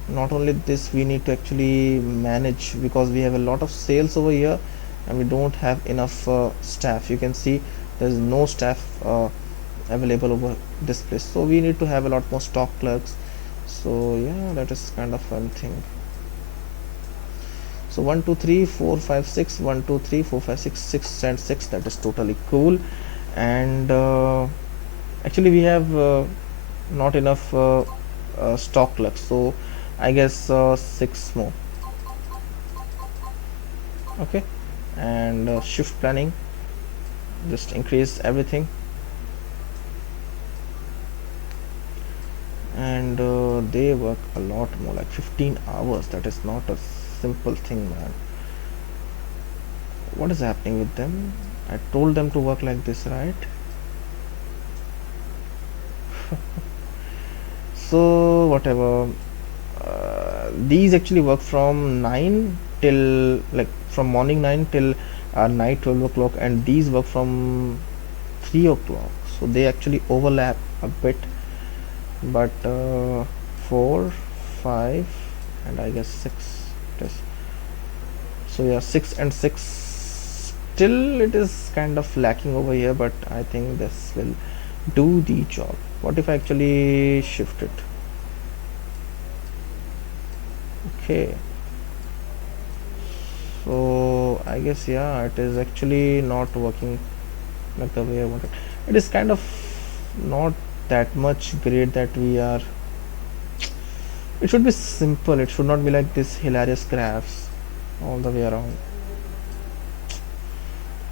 not only this, we need to actually manage, because we have a lot of sales over here and we don't have enough staff. You can see there's no staff available over this place, so we need to have a lot more stock clerks. So yeah, that is kind of one thing. So 1 2 3 4 5 6, 1 2 3 4 5 6, 6 and 6, that is totally cool. And actually we have not enough stock left, so I guess 6 more. Okay, and shift planning, just increase everything. And they work a lot more, like 15 hours. That is not a simple thing, man. What is happening with them? I told them to work like this, right? So whatever, these actually work from 9 till, like from morning 9 till night 12 o'clock, and these work from 3 o'clock, so they actually overlap a bit. But 4 5 and I guess 6 it is. So yeah, 6 and 6, still it is kind of lacking over here, but I think this will do the job. What if I actually shift it? Okay, so I guess yeah, it is actually not working like the way I wanted. It is kind of not that much great that we are. It should be simple. It should not be like this hilarious graphs all the way around.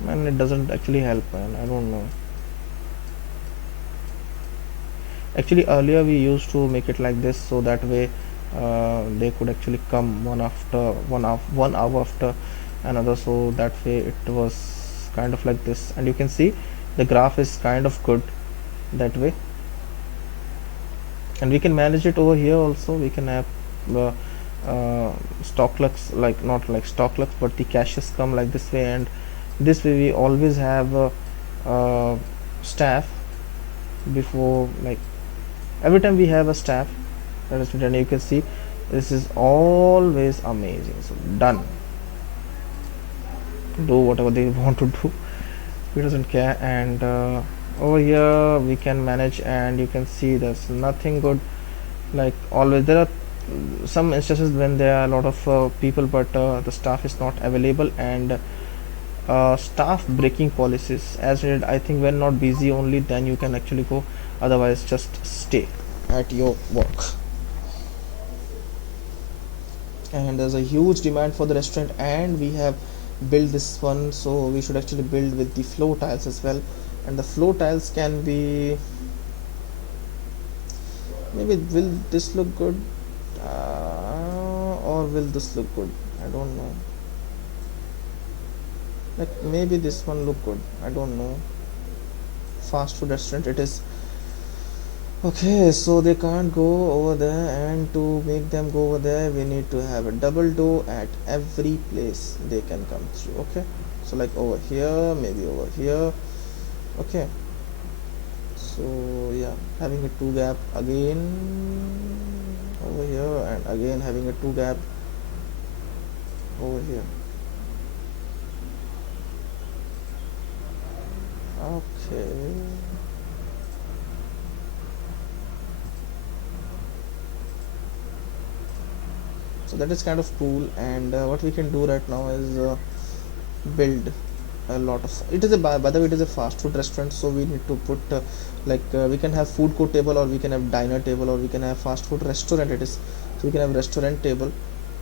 Man, it doesn't actually help, man. I don't know. Actually, earlier we used to make it like this, so that way they could actually come one after one hour after another. So that way it was kind of like this, and you can see the graph is kind of good that way. And we can manage it over here also. We can have uh, stock lux, like not like stock lux, but the caches come like this way, and this way we always have staff before, like every time we have a staff that is done. You can see this is always amazing. So done, do whatever they want to do, he doesn't care. And over here we can manage, and you can see there's nothing good. Like always there are some instances when there are a lot of people, but the staff is not available. And staff breaking policies as needed. I think when not busy only, then you can actually go, otherwise just stay at your work. And there's a huge demand for the restaurant, and we have built this one, so we should actually build with the floor tiles as well. And the floor tiles can be, maybe will this look good, or will this look good? I don't know. Like maybe this one look good, I don't know. Fast food restaurant it is. Okay, so they can't go over there, and to make them go over there we need to have a double door at every place they can come through. Okay, so like over here, maybe over here. Okay, so yeah, having a two gap again over here, and again having a two gap over here. Okay, so that is kind of cool. And what we can do right now is build a lot of, it is a, by the way, it is a fast food restaurant, so we need to put we can have food court table, or we can have diner table, or we can have fast food restaurant. It is So we can have restaurant table.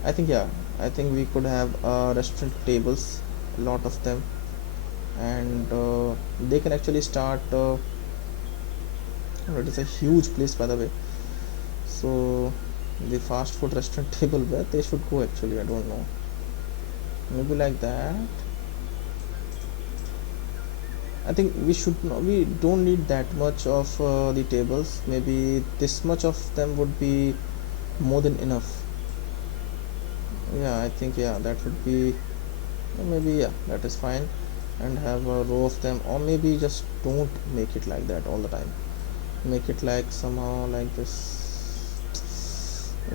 I think, yeah, I think we could have restaurant tables, a lot of them, and they can actually start. It is a huge place, by the way. So the fast food restaurant table, where they should go actually, I don't know. Maybe like that. I think we should not, we don't need that much of the tables. Maybe this much of them would be more than enough. Yeah, I think, yeah, that would be, maybe, yeah, that is fine. And have a row of them, or maybe just don't make it like that all the time. Make it like somehow like this.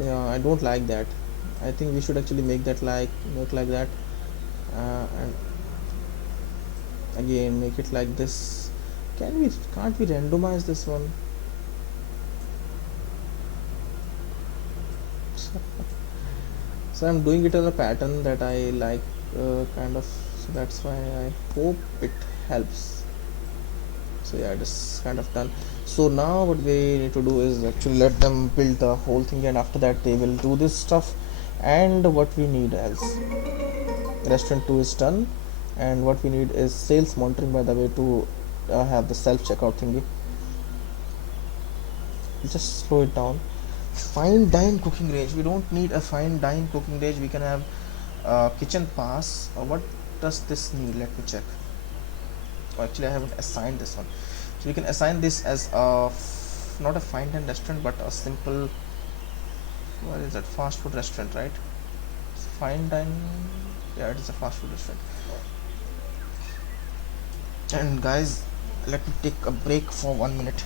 Yeah, I don't like that. I think we should actually make like that, and again make it like this. Can't we randomize this one? So I'm doing it in a pattern that I like, kind of. So that's why I hope it helps. So yeah, it is kind of done. So now what we need to do is actually let them build the whole thing, and after that they will do this stuff. And what we need as restaurant 2 is done, and what we need is sales monitoring, by the way, to have the self checkout thingy. Just slow it down. Fine dine cooking range, we don't need a fine dine cooking range. We can have kitchen pass. What does this need? Let me check. Oh, actually I haven't assigned this one. So we can assign this as a not a fine dine restaurant, but a simple, what is that, fast food restaurant, right? Fine dine, yeah, it is a fast food restaurant. And guys, let me take a break for 1 minute.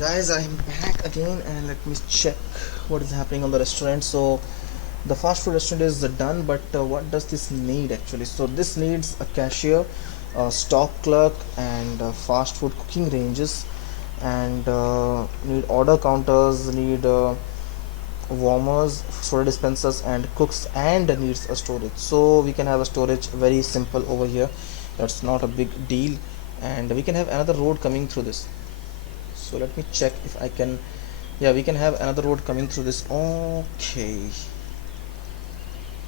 Guys, I'm back again, and let me check what is happening on the restaurant. So the fast food restaurant is done, but what does this need actually? So this needs a cashier, a stock clerk, and fast food cooking ranges, and need order counters, need warmers, soda dispensers, and cooks, and needs a storage. So we can have a storage very simple over here. That's not a big deal. And we can have another road coming through this. So let me check if I can. Yeah, we can have another road coming through this. Okay,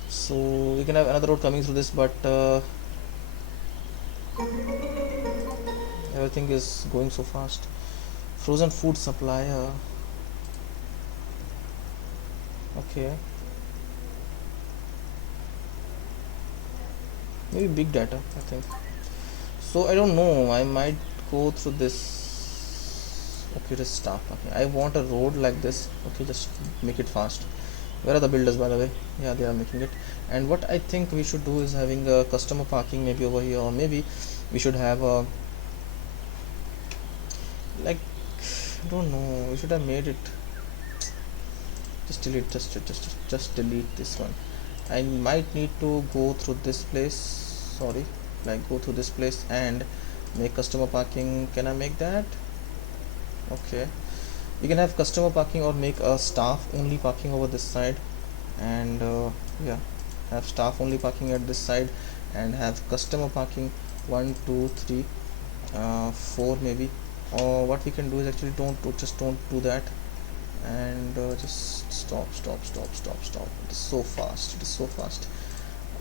so we can have another road coming through this, but everything is going so fast. Frozen food supplier. Okay, maybe big data, I think. So I don't know, I might go through this. Okay, just stop. Okay, I want a road like this. Okay, just make it fast. Where are the builders, by the way? Yeah, they are making it. And what I think we should do is having a customer parking maybe over here, or maybe we should have a, like, I don't know, we should have made it. Just delete, just delete this one. I might need to go through this place. Sorry, like go through this place and make customer parking. Can I make that? Okay, you can have customer parking or make a staff only parking over this side, and yeah, have staff only parking at this side, and have customer parking 1 2 3 4 maybe. Or what we can do is actually don't do that. and just stop. It is so fast, it is so fast.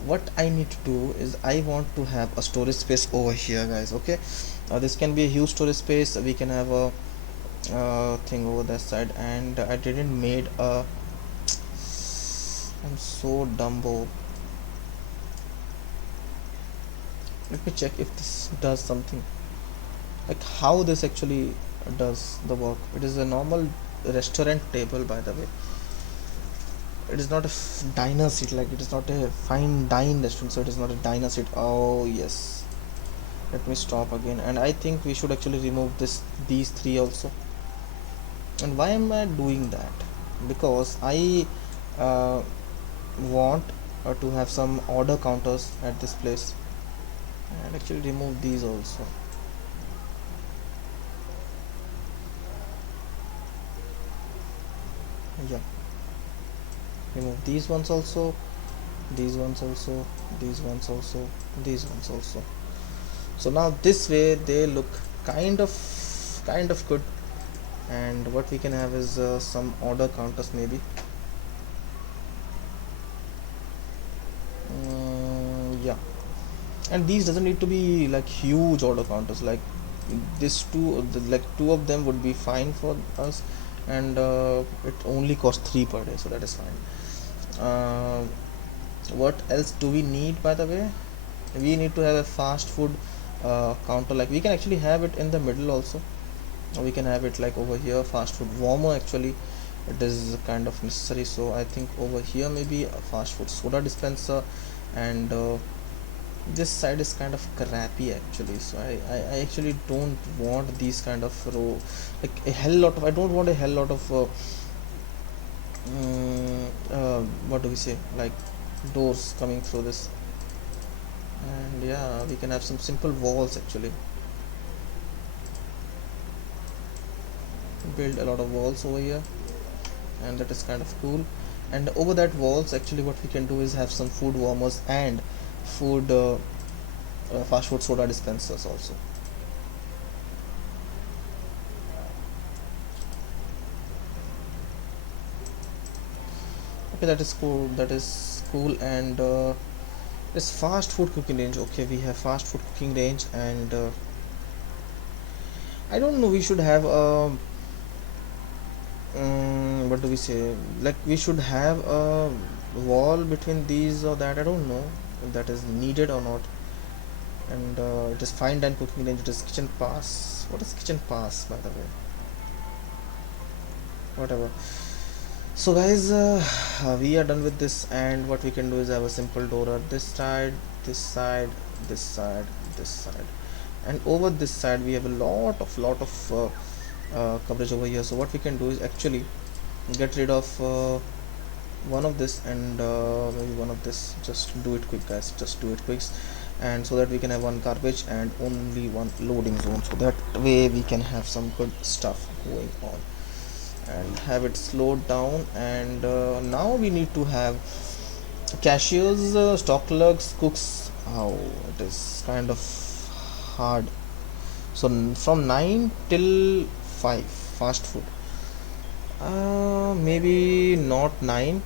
What I need to do is I want to have a storage space over here, guys. Okay, this can be a huge storage space. We can have a thing over that side, and I didn't made a, I'm so dumbo. Let me check if this does something, like how this actually does the work. It is a normal restaurant table, by the way. It is not a diner seat, like it is not a fine dine restaurant, so it is not a diner seat. Oh yes, let me stop again, and I think we should actually remove these three also. And why am I doing that? Because I uh, want to have some order counters at this place, and actually remove these also. Yeah, remove these ones also, these ones also, these ones also, these ones also. So now this way they look kind of good. And what we can have is some order counters maybe. Yeah, and these doesn't need to be like huge order counters, like this two, like two of them would be fine for us. And it only costs 3 per day, so that is fine. What else do we need, by the way? We need to have a fast food counter, like we can actually have it in the middle also. We can have it like over here, fast food warmer. Actually it is kind of necessary, so I think over here maybe a fast food soda dispenser. And this side is kind of crappy actually, so I actually don't want these kind of row, like a hell lot of, I don't want a hell lot of what do we say, like doors coming through this. And yeah, we can have some simple walls actually, build a lot of walls over here, and that is kind of cool. And over that walls, actually what we can do is have some food warmers and food fast food soda dispensers also. Okay, that is cool, that is cool. And this fast food cooking range. Okay, we have fast food cooking range. And I don't know, we should have a what do we say, like we should have a wall between these or that. I don't know if that is needed or not. And it is fine dine cooking range, it is kitchen pass. What is kitchen pass, by the way? Whatever. So guys, we are done with this, and what we can do is have a simple door at this side, this side, this side, this side. And over this side we have a lot of coverage over here. So what we can do is actually get rid of one of this, and maybe one of this. Just do it quick, guys, just do it quick. And so that we can have one garbage and only one loading zone, so that way we can have some good stuff going on and have it slowed down. And now we need to have cashiers, stock clerks, cooks. Oh, it is kind of hard. So from 9 till 5 fast food. Maybe not 9.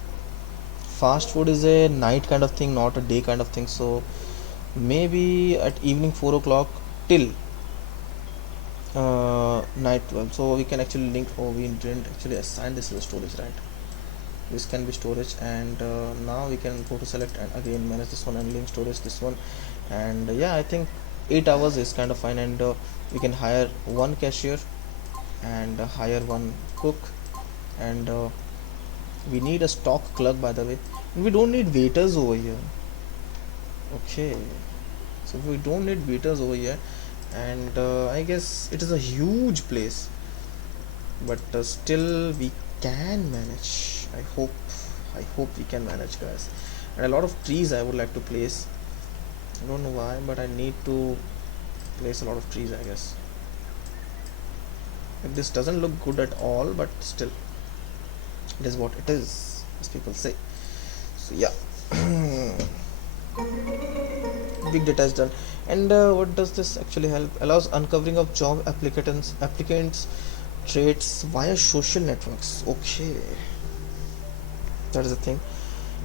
Fast food is a night kind of thing, not a day kind of thing. So maybe at evening 4 o'clock till night 12. So we can actually link. Oh, we didn't actually assign this as a storage, right? This can be storage. And now we can go to select and again manage this one and link storage this one. And yeah, I think 8 hours is kind of fine. And we can hire one cashier and hire one cook. And we need a stock clerk, by the way. And we don't need waiters over here. Okay, so we don't need waiters over here. And I guess it is a huge place, but still we can manage. I hope we can manage, guys. And a lot of trees I would like to place. I don't know why, but I need to place a lot of trees, I guess. Like, this doesn't look good at all, but still it is what it is, as people say. So yeah. Big data is done. And what does this actually help? Allows uncovering of job applicants traits via social networks. Okay, that is the thing.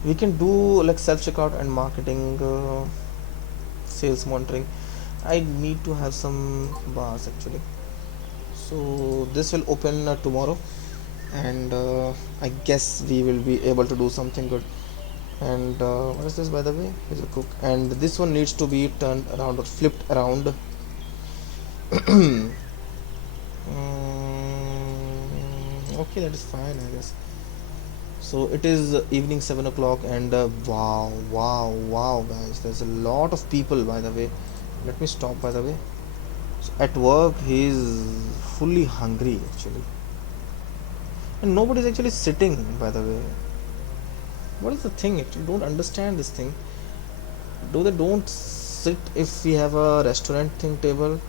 We can do like self checkout and marketing, sales monitoring. I need to have some bars actually. So this will open tomorrow, and I guess we will be able to do something good. And what is this, by the way? Is a cook, and this one needs to be turned around or flipped around. Okay, that is fine, I guess. So it is evening 7 o'clock, and wow, wow, wow, guys! There's a lot of people, by the way. Let me stop, by the way. So at work, he's fully hungry actually, and nobody's actually sitting. By the way, what is the thing? Actually, don't understand this thing. Do they don't sit if we have a restaurant thing table?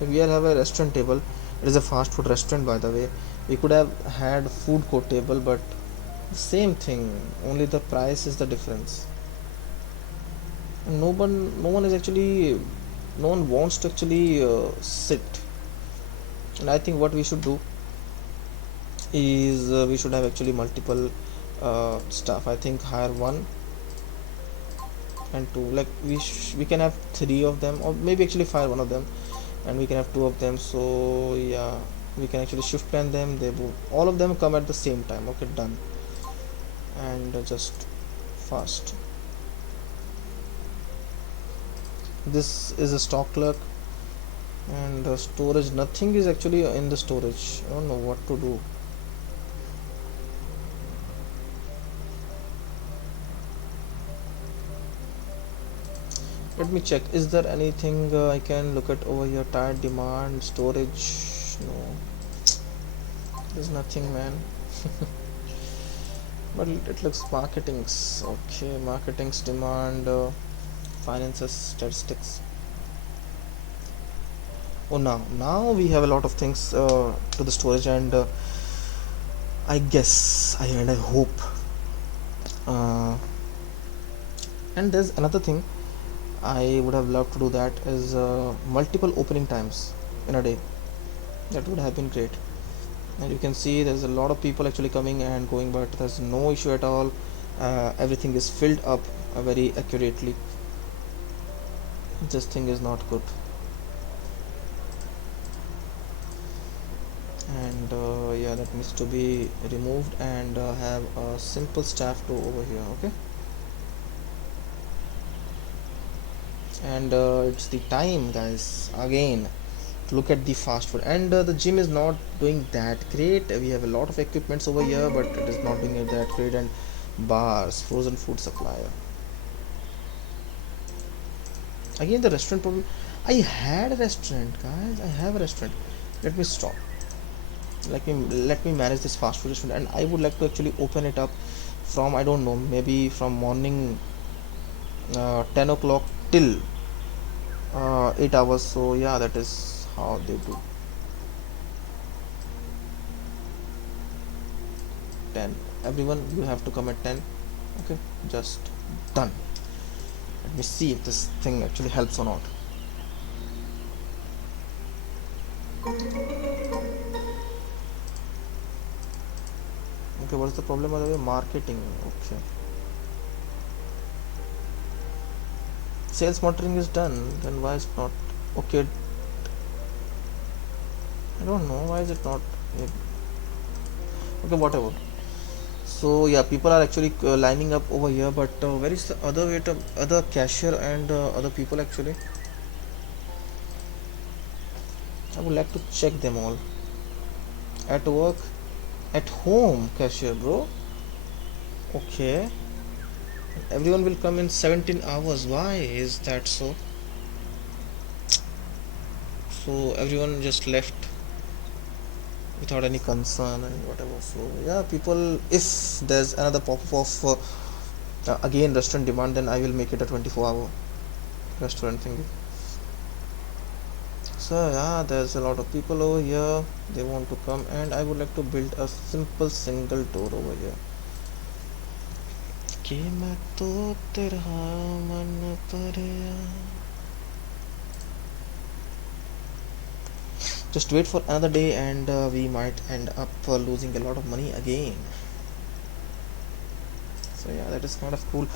If we have a restaurant table, it is a fast food restaurant, by the way. We could have had food court table, but same thing. Only the price is the difference. And no one is actually, no one wants to actually sit. And I think what we should do is we should have actually multiple staff. I think hire one and two. Like we can have three of them, or maybe actually fire one of them, and we can have two of them. So yeah, we can actually shift plan them. They both, all of them come at the same time. Okay, done. And just fast. This is a stock clerk, and storage. Nothing is actually in the storage. I don't know what to do. Let me check. Is there anything I can look at over here? Tire demand, storage. No, there's nothing, man. But it looks marketing's okay. Marketing's demand, finances, statistics. Oh, now we have a lot of things to the storage, and I guess I hope. Uh, and there's another thing I would have loved to do, that is multiple opening times in a day. That would have been great. And you can see there's a lot of people actually coming and going, but there's no issue at all. Everything is filled up very accurately. This thing is not good. And yeah, that needs to be removed, and have a simple staff to over here. Okay. And it's the time, guys, again, to look at the fast food. And the gym is not doing that great. We have a lot of equipments over here, but it is not doing it that great. And bars, frozen food supplier, again the restaurant problem. I had a restaurant, guys. I have a restaurant. Let me stop. Let me manage this fast food restaurant, and I would like to actually open it up from, I don't know, maybe from morning 10 o'clock till 8 hours. So yeah, that is how they do. 10, everyone, you have to come at 10. Okay, just done. Let me see if this thing actually helps or not. Okay, what's the problem, by the way? Marketing. Okay, sales monitoring is done. Then why is it not? Okay, I don't know why is it not. Okay, whatever. So yeah, people are actually lining up over here, but where is the other waiter, other cashier, and other people actually? I would like to check them all. At work, at home, cashier, bro. Okay, everyone will come in 17 hours. Why is that so? So everyone just left without any concern and whatever. So yeah, people, if there's another pop-up of again restaurant demand, then I will make it a 24-hour restaurant thing. So yeah, there's a lot of people over here. They want to come, and I would like to build a simple single door over here. कि मैं तो तेरा मन परेया. Just wait for another day and we might end up losing a lot of money again. So yeah, that is kind of cool.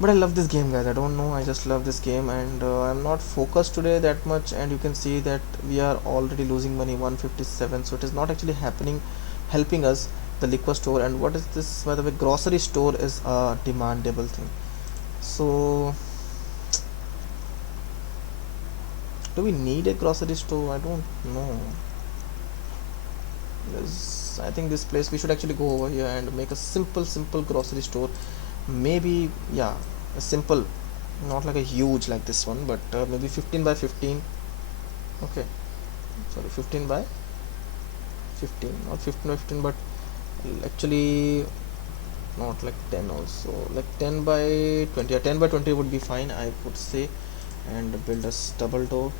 But I love this game, guys. I don't know, I just love this game, and I'm not focused today that much, and you can see that we are already losing money, 157. So it is not actually happening, helping us. The liquor store, and what is this, by the way? Grocery store is a demandable thing. So do we need a grocery store? I don't know. I think this place, we should actually go over here and make a simple grocery store. Maybe, yeah, a simple, not like a huge like this one, but maybe 15 by 15. Okay, sorry, 15 by 15, not 15 by 15, but actually not like 10 also, like 10 by 20. Yeah, 10 by 20 would be fine, I would say. And build a double door.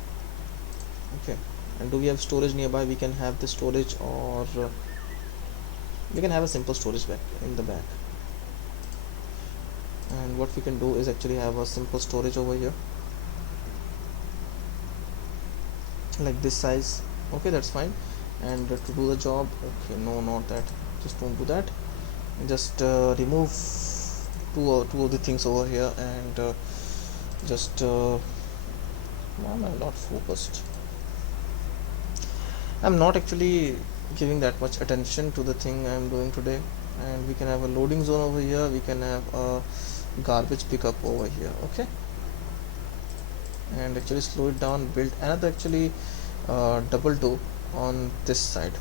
Okay, and do we have storage nearby? We can have the storage, or we can have a simple storage back in the back. And what we can do is actually have a simple storage over here, like this size. Okay, that's fine. And to do the job, okay, no, not that, just don't do that. Just remove two of the things over here, and just why am I not focused? I'm not actually giving that much attention to the thing I'm doing today. And we can have a loading zone over here, we can have a garbage pickup over here. Okay, and actually slow it down, build another actually double door on this side.